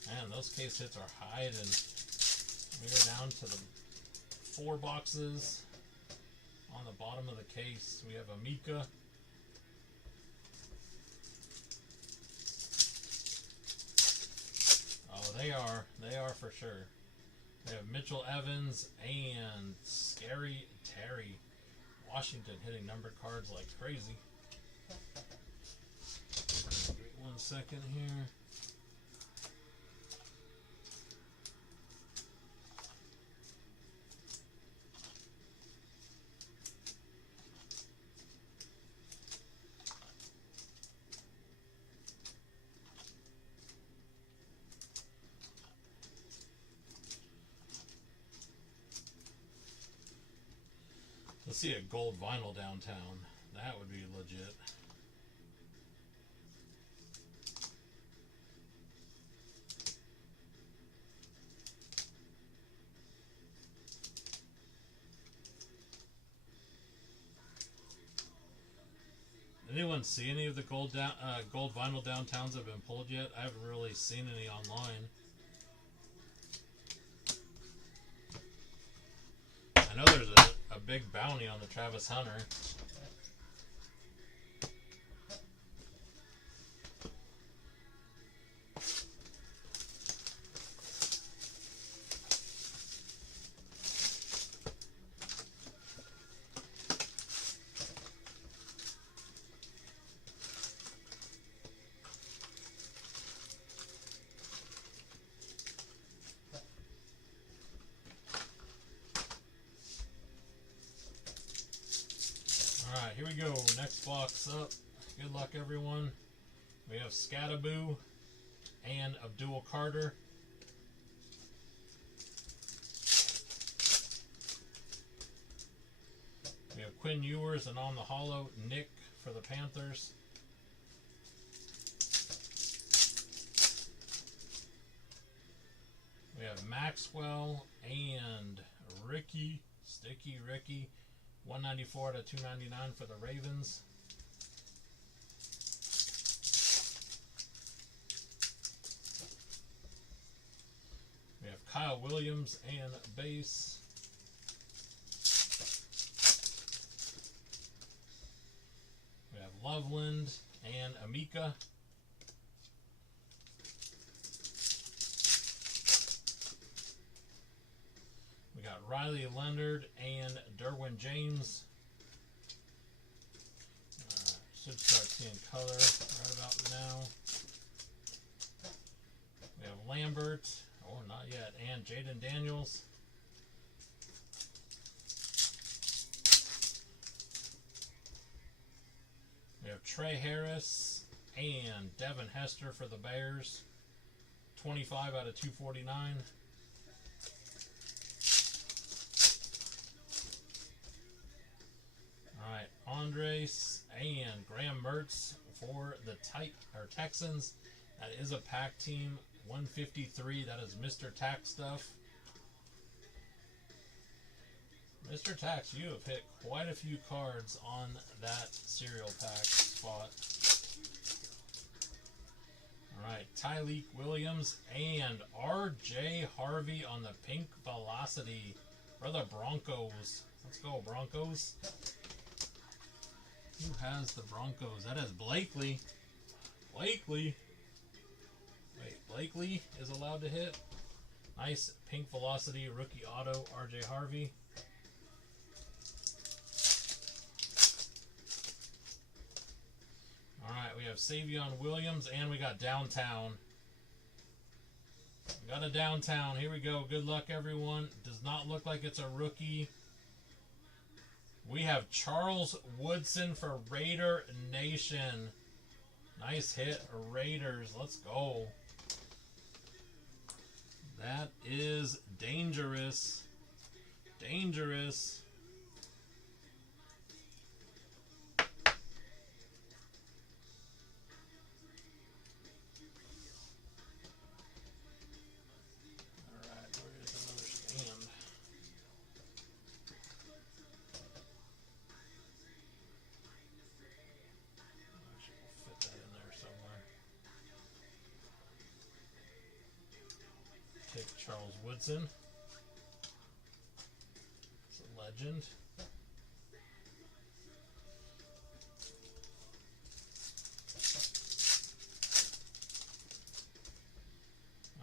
Man, those case hits are hiding. We're down to the 4 boxes. On the bottom of the case, we have Amika. They are for sure. We have Mitchell Evans and Scary Terry. Washington hitting numbered cards like crazy. Give me 1 second here. Let's see a gold vinyl downtown. That would be legit. Anyone see any of the gold vinyl downtowns have been pulled yet? I haven't really seen any online. I know there's a big bounty on the Travis Hunter. Alright, here we go. Next box up. Good luck, everyone. We have Scattaboo and Abdul Carter. We have Quinn Ewers and on the hollow, Nick for the Panthers. We have Maxwell and Ricky, Sticky Ricky. 194 to 299 for the Ravens. We have Kyle Williams and base. We have Loveland and Amika. Riley Leonard and Derwin James. Should start seeing color right about now. We have Lambert, oh not yet, and Jaden Daniels. We have Trey Harris and Devin Hester for the Bears. 25 out of 249. Alright, Andres and Graham Mertz for the Texans. That is a pack team. 153. That is Mr. Tax stuff. Mr. Tax, you have hit quite a few cards on that cereal pack spot. Alright, Tyleek Williams and R.J. Harvey on the Pink Velocity for the Broncos. Let's go, Broncos. Who has the Broncos? That is Blakely. Blakely. Wait, Blakely is allowed to hit. Nice Pink Velocity rookie auto, R.J. Harvey. Alright, we have Savion Williams and we got Downtown. We got a Downtown. Here we go. Good luck, everyone. Does not look like it's a rookie. We have Charles Woodson for Raider Nation. Nice hit, Raiders. Let's go. That is dangerous. Dangerous. Alright, where is another stand? Fit that in there somewhere. Take Charles Woodson. It's a legend.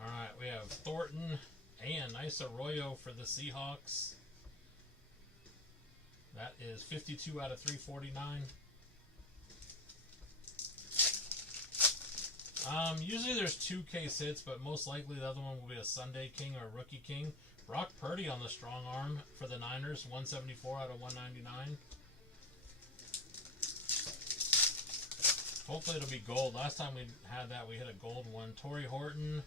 Alright, we have Thornton and nice Arroyo for the Seahawks. That is 52 out of 349. Usually there's 2 case hits, but most likely the other one will be a Sunday King or a Rookie King. Brock Purdy on the strong arm for the Niners, 174 out of 199. Hopefully it'll be gold. Last time we had that, we hit a gold one. Torrey Horton.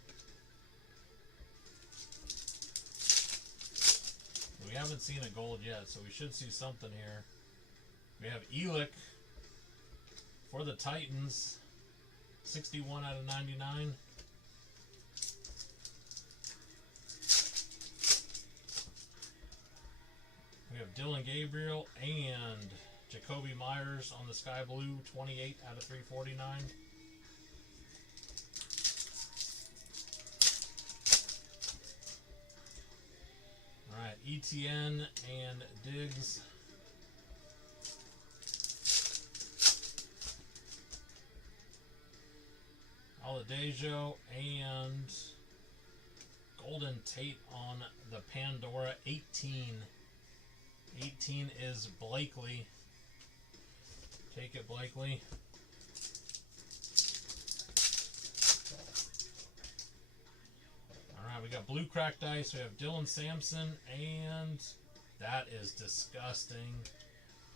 We haven't seen a gold yet, so we should see something here. We have Elick for the Titans. 61 out of 99. We have Dylan Gabriel and Jacoby Myers on the Sky Blue. 28 out of 349. Alright, ETN and Diggs. Aladejo and Golden Tate on the Pandora. 18. 18 is Blakely. Take it, Blakely. Alright, we got blue cracked ice. We have Dylan Sampson, and that is disgusting.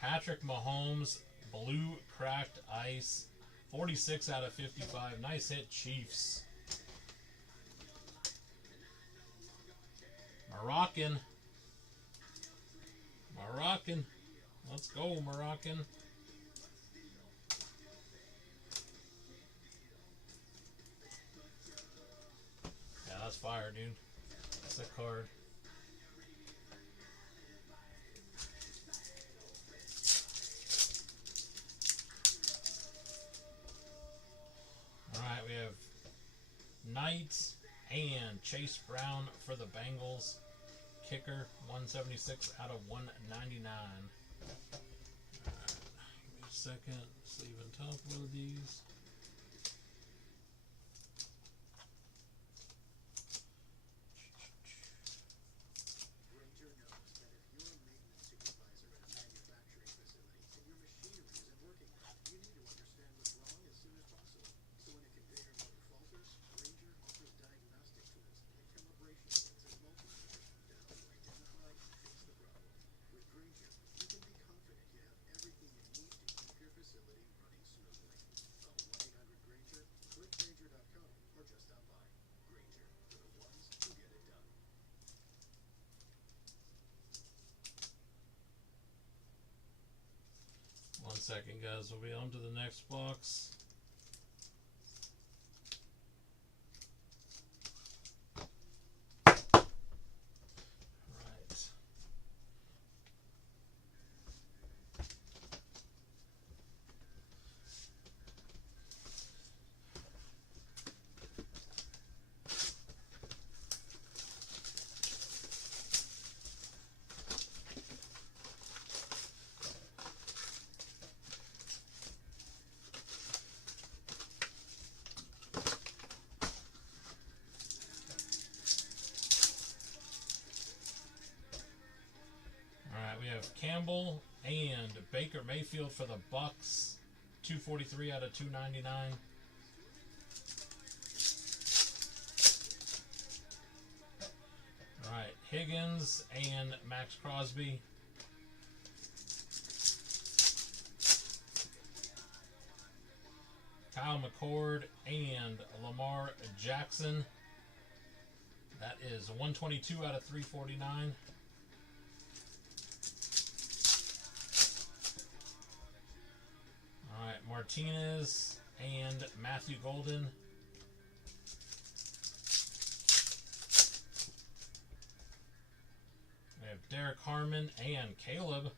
Patrick Mahomes, blue cracked ice. 46 out of 55. Nice hit, Chiefs. Moroccan. Moroccan. Let's go, Moroccan. Yeah, that's fire, dude. Sick card. Alright, we have Knight and Chase Brown for the Bengals. Kicker, 176 out of 199. Alright, give me a second. Sleeve and top load these. 1 second, guys. We'll be on to the next box. We have Campbell and Baker Mayfield for the Bucks. 243 out of 299. All right, Higgins and Max Crosby. Kyle McCord and Lamar Jackson. That is 122 out of 349. All right, Martinez and Matthew Golden. We have Derek Harmon and Caleb.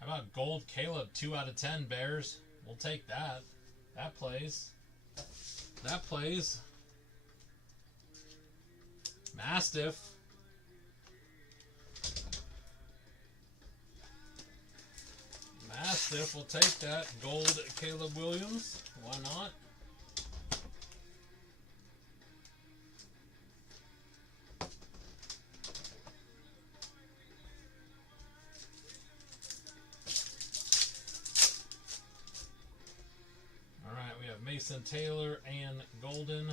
How about Gold Caleb, 2 out of 10 Bears? We'll take that. That plays. That plays. Mastiff. Mastiff, we'll take that. Gold Caleb Williams. Why not? Alright, we have Mason Taylor and Golden.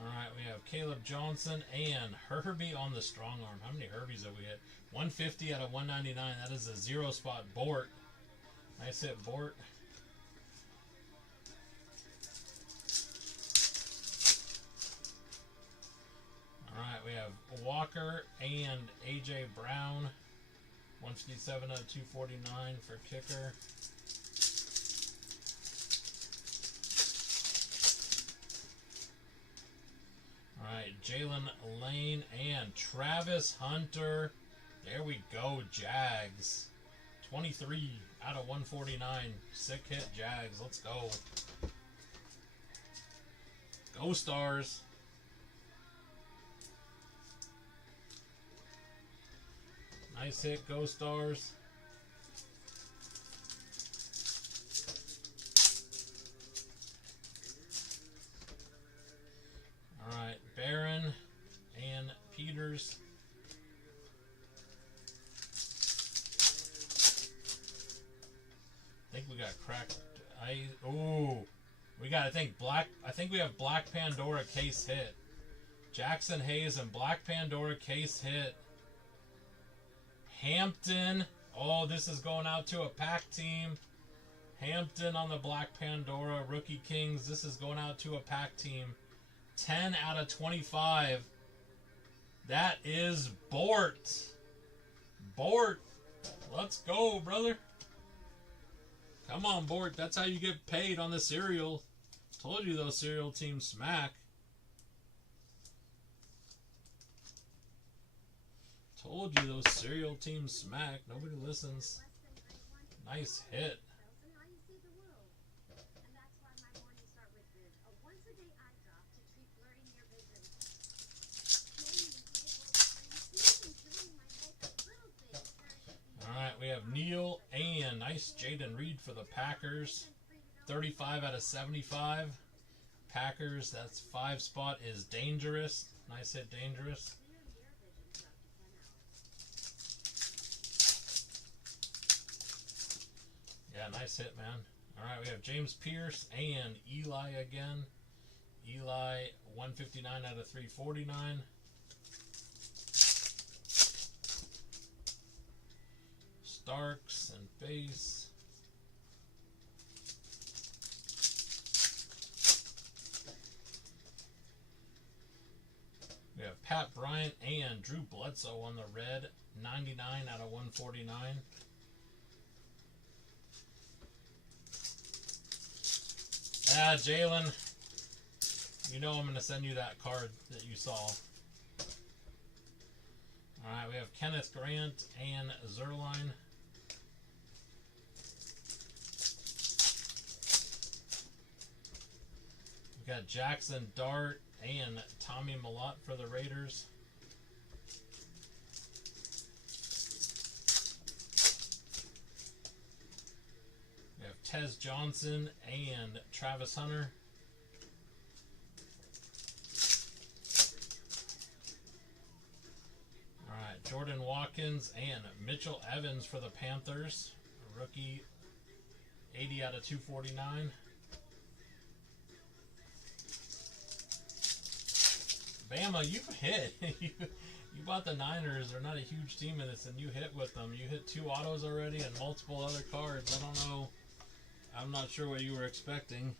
Alright, we have Caleb Johnson and Herbie on the strong arm. How many Herbies have we hit? 150 out of 199. That is a 0 spot Bort. Nice hit, Bort. Alright, we have Walker and AJ Brown. 157 out of 249 for kicker. Alright, Jalen Lane and Travis Hunter. There we go, Jags. 23 out of 149. Sick hit, Jags. Let's go. Go Stars. Nice hit, go Stars. Alright, Barron and Peters. I think we got cracked. We got, I think we have Black Pandora case hit. Jackson Hayes and Black Pandora case hit. Hampton. Oh, this is going out to a pack team. Hampton on the Black Pandora. Rookie Kings. This is going out to a pack team. 10 out of 25. That is Bort. Bort. Let's go, brother. Come on, Bort. That's how you get paid on the cereal. Told you those cereal teams smack. Told you those cereal teams smack. Nobody listens. Nice hit. Alright, we have Neal and nice Jaden Reed for the Packers. 35 out of 75. Packers, that's 5 spot is Dangerous. Nice hit, Dangerous. Yeah, nice hit, man. Alright, we have James Pierce and Eli again. Eli, 159 out of 349. Starks and base. We have Pat Bryant and Drew Bledsoe on the red, 99 out of 149. Jalen, you know I'm going to send you that card that you saw. Alright, we have Kenneth Grant and Zerline. We got Jackson Dart and Tommy Millott for the Raiders. We have Tez Johnson and Travis Hunter. Alright, Jordan Watkins and Mitchell Evans for the Panthers. A rookie, 80 out of 249. Bama, you hit. you bought the Niners. They're not a huge team in this, and you hit with them. You hit 2 autos already and multiple other cards. I don't know. I'm not sure what you were expecting.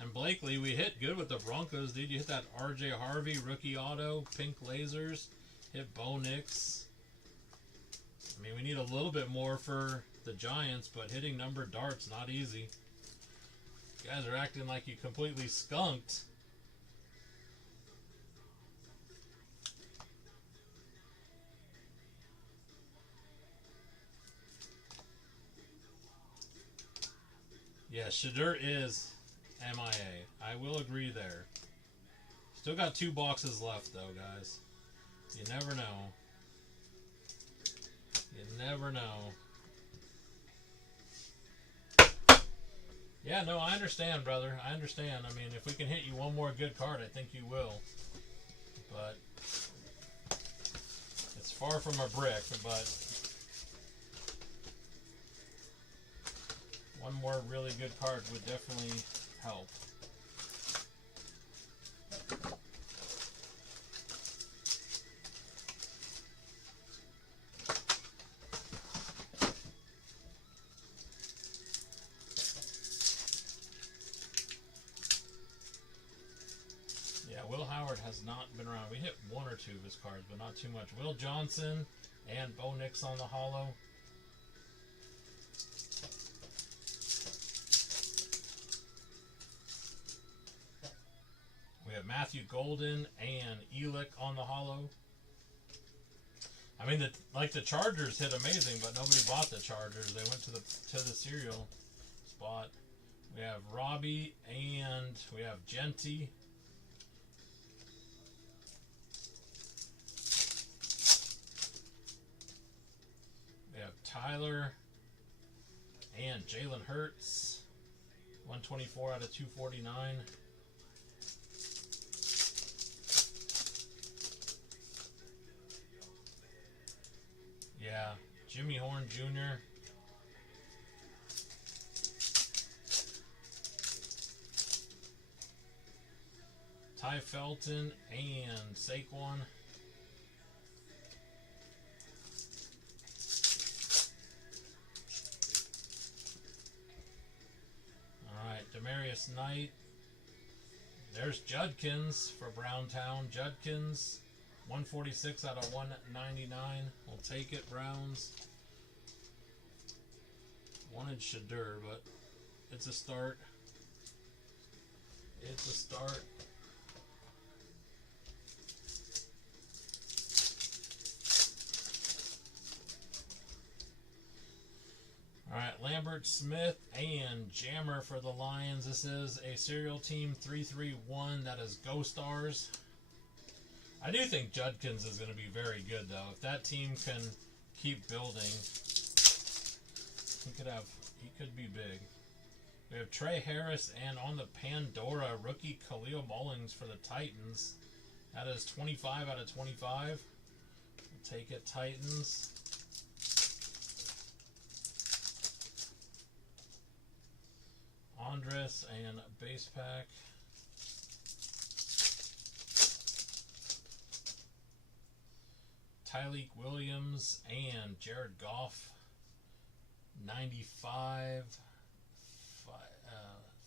And Blakely, we hit good with the Broncos, dude. You hit that RJ Harvey rookie auto, pink lasers, hit Bo Nix. I mean, we need a little bit more for the Giants, but hitting numbered darts, not easy. You guys are acting like you completely skunked. Yeah, Shadur is MIA. I will agree there. Still got 2 boxes left, though, guys. You never know. You never know. Yeah, no, I understand, brother. I understand. I mean, if we can hit you one more good card, I think you will. But it's far from a brick, but one more really good card would definitely help. Will Howard has not been around. We hit 1 or 2 of his cards, but not too much. Will Johnson and Bo Nix on the holo. We have Matthew Golden and Elick on the holo. I mean, the Chargers hit amazing, but nobody bought the Chargers. They went to the cereal spot. We have Robbie and we have Genty. We have Tyler and Jalen Hurts, 124 out of 249. Yeah, Jimmy Horn Jr. Ty Felton and Saquon. Alright, Demarius Knight. There's Judkins for Browntown. Judkins, 146 out of 199. We'll take it, Browns. Wanted Shadur, but it's a start. It's a start. Alright, Lambert Smith and Jammer for the Lions. This is a serial team 331. That is Go Stars. I do think Judkins is going to be very good, though. If that team can keep building, he could be big. We have Trey Harris and on the Pandora, rookie Khalil Mullings for the Titans. That is 25 out of 25. We'll take it, Titans. Andres and base pack. Tyleek Williams and Jared Goff, 95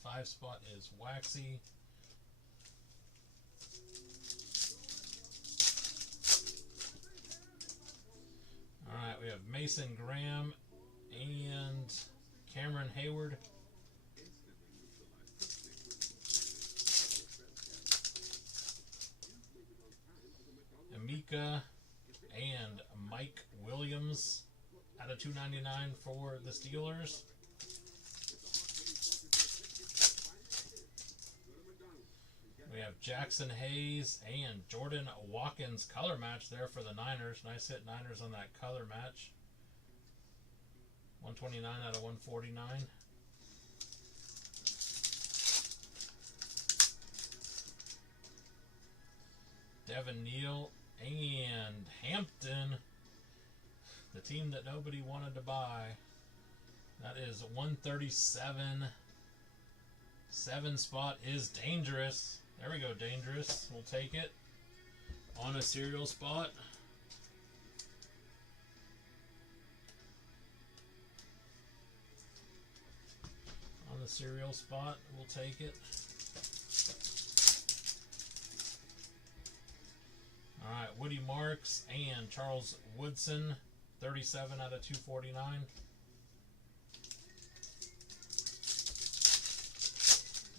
5 spot is Waxy. Alright, we have Mason Graham and Cameron Hayward. Amika and Mike Williams out of 299 for the Steelers. We have Jackson Hayes and Jordan Watkins color match there for the Niners. Nice hit, Niners, on that color match. 129 out of 149. Devin Neal and Hampton, the team that nobody wanted to buy. That is 137. 7 spot is Dangerous. There we go, Dangerous. We'll take it on a serial spot. On the serial spot, we'll take it. Alright, Woody Marks and Charles Woodson, 37 out of 249.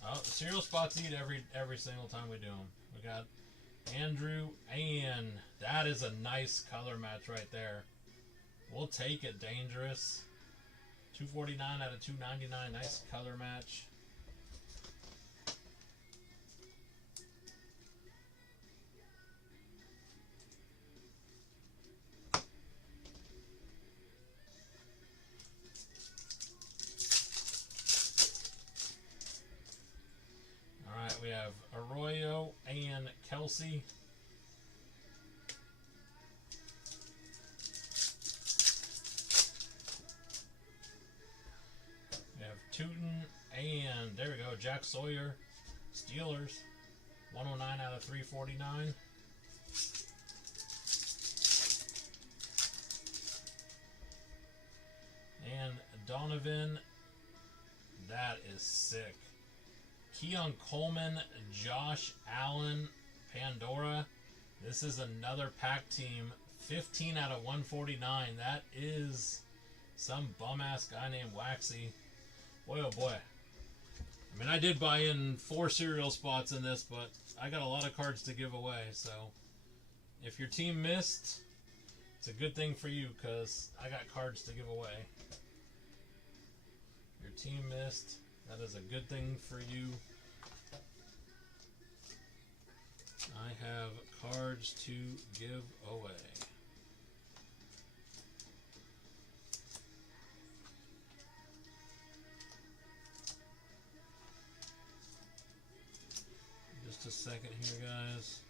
Oh, the serial spots eat every single time we do them. We got Andrew, and that is a nice color match right there. We'll take it, Dangerous. 249 out of 299. Nice color match. We have Arroyo and Kelsey. We have Tootin and there we go, Jack Sawyer, Steelers, 109 out of 349. And Donovan, that is sick. Keon Coleman, Josh Allen, Pandora. This is another pack team. 15 out of 149. That is some bum-ass guy named Waxy. Boy, oh boy. I mean, I did buy in 4 serial spots in this, but I got a lot of cards to give away. So if your team missed, it's a good thing for you because I got cards to give away. Your team missed. That is a good thing for you. I have cards to give away. Just a second here, guys.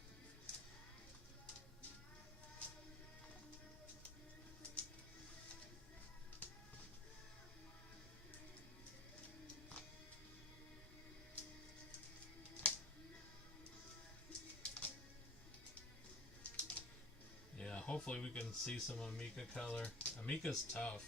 Hopefully we can see some Amika color. Amika's tough.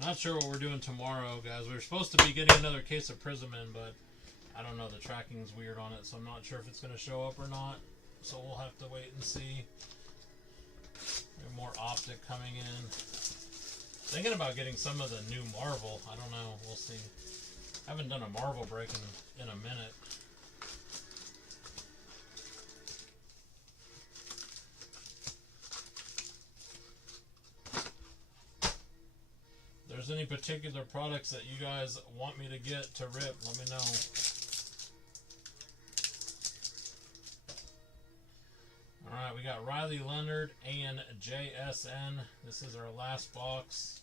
Not sure what we're doing tomorrow, guys. We were supposed to be getting another case of Prism in, but I don't know. The tracking's weird on it, so I'm not sure if it's going to show up or not. So we'll have to wait and see. We have more Optic coming in. Thinking about getting some of the new Marvel. I don't know. We'll see. Haven't done a Marvel break in a minute. If there's any particular products that you guys want me to get to rip, let me know. Alright, we got Riley Leonard and JSN. This is our last box.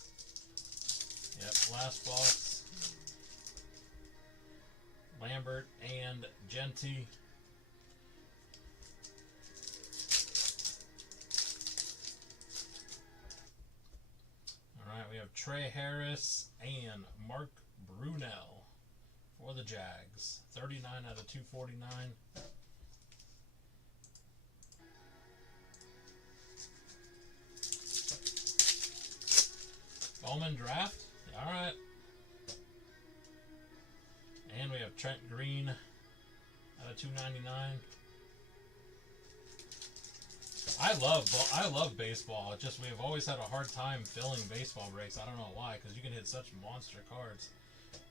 Yep, last box. Lambert and Genty. Alright, we have Trey Harris and Mark Brunell for the Jags. 39 out of 249. Bowman draft. All right. And we have Trent Green out of 299. I love baseball. It's just we have always had a hard time filling baseball breaks. I don't know why, because you can hit such monster cards.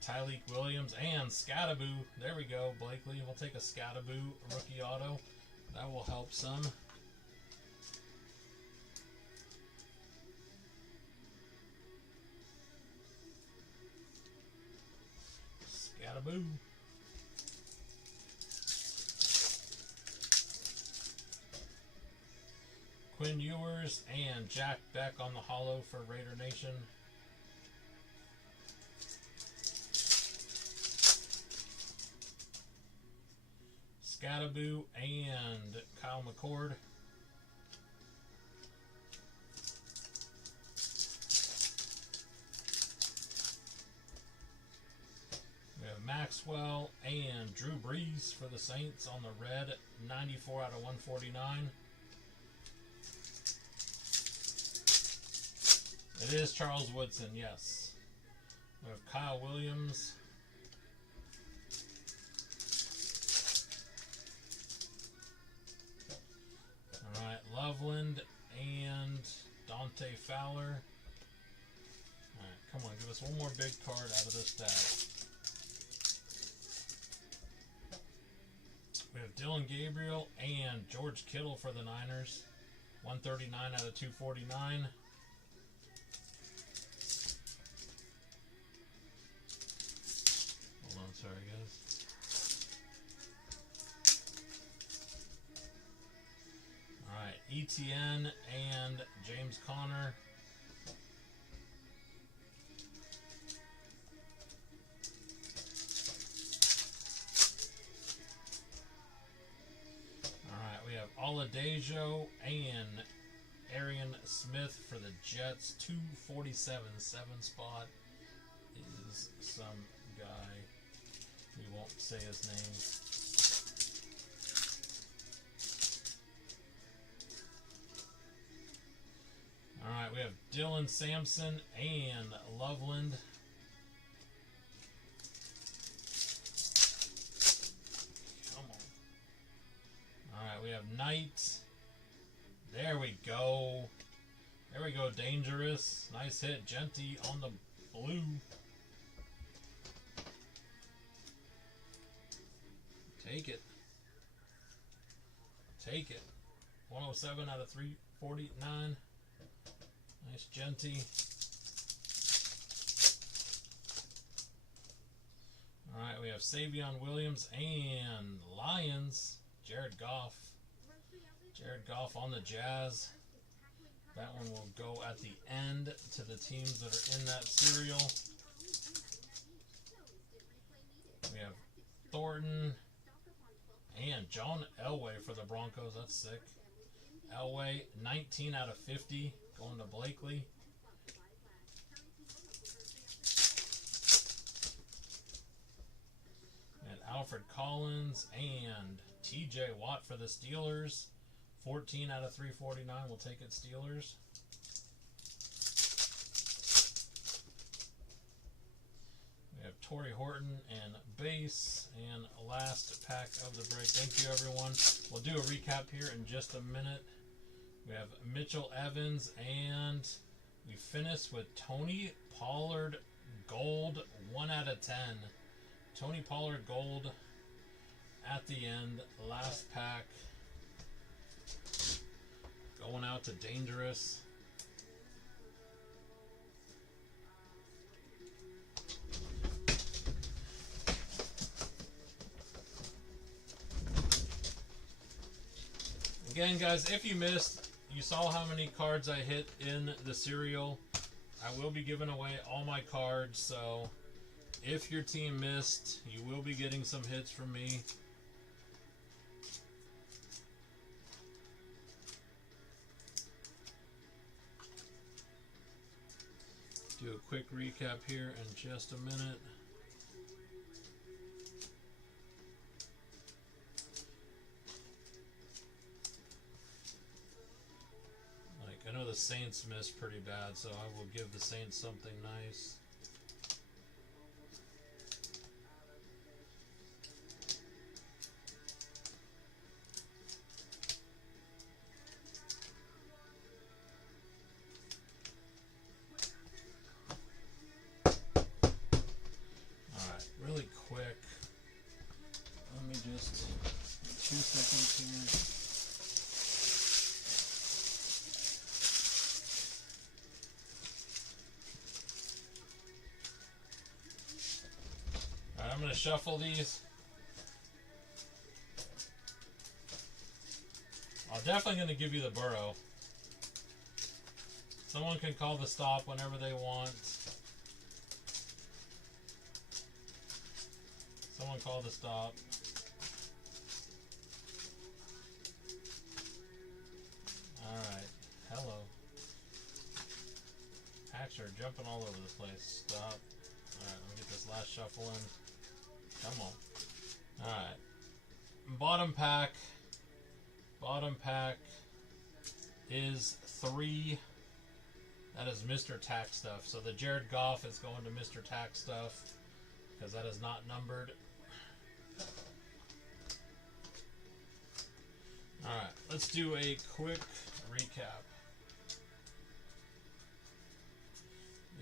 Tyleek Williams and Scattaboo. There we go, Blakely. We'll take a Scattaboo rookie auto. That will help some. Scattaboo. Quinn Ewers and Jack Beck on the holo for Raider Nation. Scattaboo and Kyle McCord. We have Maxwell and Drew Brees for the Saints on the red, 94 out of 149. It is Charles Woodson, yes. We have Kyle Williams. Alright, Loveland and Dante Fowler. Alright, come on, give us one more big card out of this stack. We have Dylan Gabriel and George Kittle for the Niners. 139 out of 249. Sorry, guys. Alright, ETN and James Conner. Alright, we have Oladejo and Arian Smith for the Jets. 247, 7 spot is some guy. We won't say his name. Alright, we have Dylan Sampson and Loveland. Come on. Alright, we have Knight. There we go. There we go, Dangerous. Nice hit. Genty on the blue. Take it. Take it. 107 out of 349. Nice Genty. Alright, we have Savion Williams and Lions. Jared Goff. Jared Goff on the Jazz. That one will go at the end to the teams that are in that serial. We have Thornton. And John Elway for the Broncos. That's sick. Elway, 19 out of 50. Going to Blakely. And Alfred Collins and TJ Watt for the Steelers. 14 out of 349. We'll take it, Steelers. We have Torrey Horton and base, and last pack of the break. Thank you, everyone. We'll do a recap here in just a minute. We have Mitchell Evans, and we finish with Tony Pollard Gold, 1 out of 10. Tony Pollard Gold at the end, last pack. Going out to Dangerous. Again, guys, if you missed, you saw how many cards I hit in the serial. I will be giving away all my cards, so if your team missed, you will be getting some hits from me. Do a quick recap here in just a minute. I know the Saints missed pretty bad, so I will give the Saints something nice. Alright, really quick. Let me just 2 seconds here. I'm going to shuffle these. I'm definitely going to give you the burrow. Someone can call the stop whenever they want. Someone call the stop. Alright. Hello. Hacks are jumping all over the place. Stop. Alright, let me get this last shuffle in. Come on. Alright. Bottom pack. Bottom pack is 3. That is Mr. Tack stuff. So the Jared Goff is going to Mr. Tack stuff because that is not numbered. Alright, let's do a quick recap.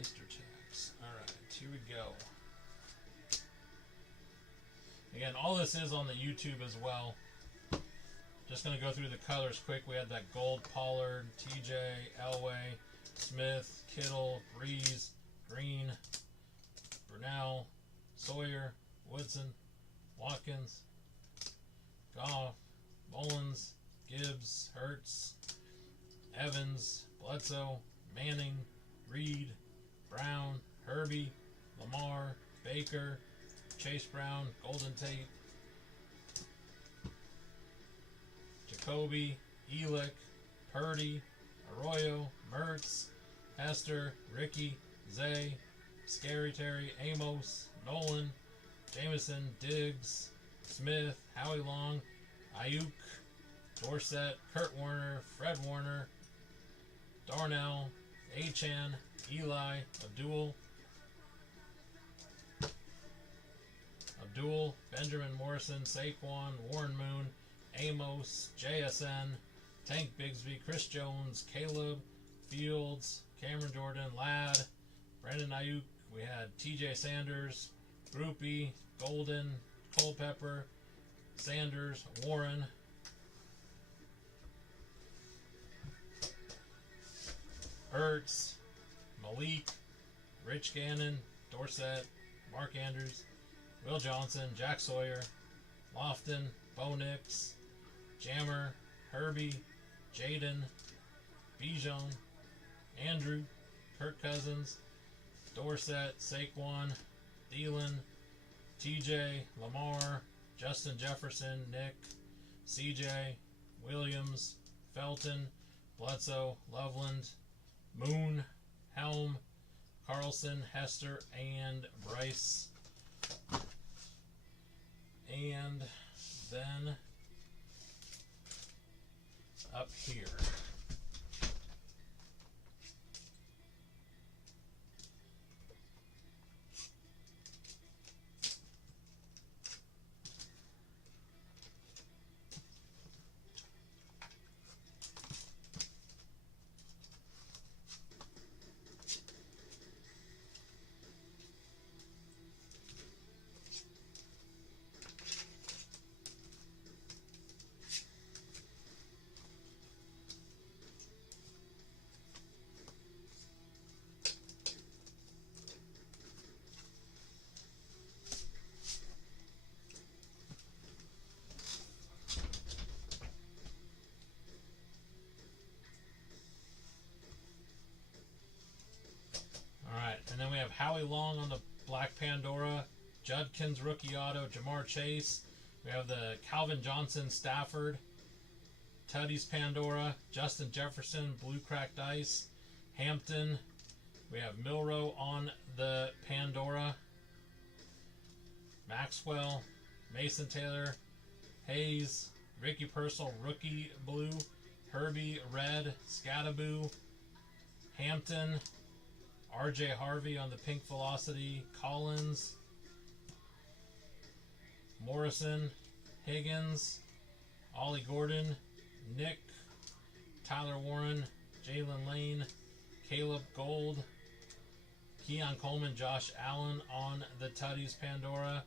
Mr. Tacks. Alright, here we go. Again, all this is on the YouTube as well. Just going to go through the colors quick. We had that gold Pollard, TJ, Elway, Smith, Kittle, Breeze, Green, Burnell, Sawyer, Woodson, Watkins, Goff, Mullins, Gibbs, Hurts, Evans, Bledsoe, Manning, Reed, Brown, Herbie, Lamar, Baker, Chase Brown, Golden Tate, Jacoby, Elick, Purdy, Arroyo, Mertz, Hester, Ricky, Zay, Scary Terry, Amos, Nolan, Jameson, Diggs, Smith, Howie Long, Ayuk, Dorsett, Kurt Warner, Fred Warner, Darnell, Achan, Eli, Abdul, Benjamin Morrison, Saquon, Warren Moon, Amos, JSN, Tank Bigsby, Chris Jones, Caleb, Fields, Cameron Jordan, Ladd, Brandon Ayuk. We had TJ Sanders, Groupie, Golden, Culpepper, Sanders, Warren, Ertz, Malik, Rich Gannon, Dorsett, Mark Andrews, Will Johnson, Jack Sawyer, Lofton, Bo Nix, Jammer, Herbie, Jaden, Bijan, Andrew, Kirk Cousins, Dorsett, Saquon, Thielen, TJ, Lamar, Justin Jefferson, Nick, CJ, Williams, Felton, Bledsoe, Loveland, Moon, Helm, Carlson, Hester, and Bryce. And then up here. And then we have Howie Long on the Black Pandora, Judkins rookie auto, Jamar Chase. We have the Calvin Johnson Stafford, Tuddy's Pandora, Justin Jefferson, Blue Cracked Ice, Hampton. We have Milrow on the Pandora, Maxwell, Mason Taylor, Hayes, Ricky Purcell rookie blue, Herbie red, Scattaboo, Hampton, RJ Harvey on the Pink Velocity, Collins, Morrison, Higgins, Ollie Gordon, Nick, Tyler Warren, Jalen Lane, Caleb Gold, Keon Coleman, Josh Allen on the Tutties Pandora,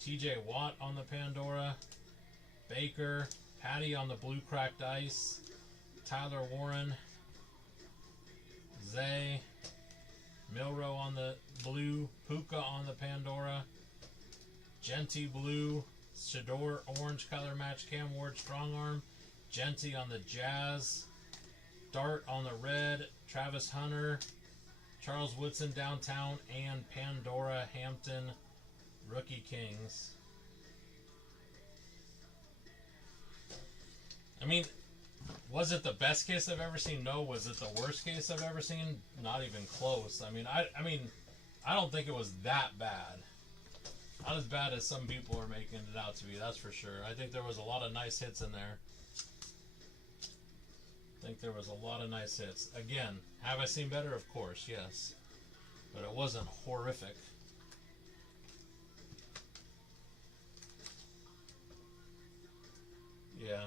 TJ Watt on the Pandora, Baker, Patty on the Blue Cracked Ice, Tyler Warren, Zay, Milrow on the Blue, Puka on the Pandora, Genty Blue, Shador Orange Color Match, Cam Ward Strong Arm, Genty on the Jazz, Dart on the Red, Travis Hunter, Charles Woodson Downtown, and Pandora Hampton Rookie Kings. I mean, was it the best case I've ever seen? No. Was it the worst case I've ever seen? Not even close. I mean, I don't think it was that bad. Not as bad as some people are making it out to be, that's for sure. I think there was a lot of nice hits in there. Again, have I seen better? Of course, yes. But it wasn't horrific. Yeah.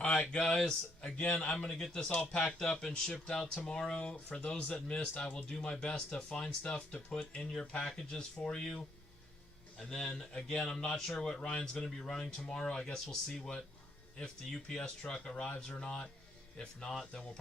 Alright, guys. Again, I'm going to get this all packed up and shipped out tomorrow. For those that missed, I will do my best to find stuff to put in your packages for you. And then, again, I'm not sure what Ryan's going to be running tomorrow. I guess we'll see if the UPS truck arrives or not. If not, then we'll probably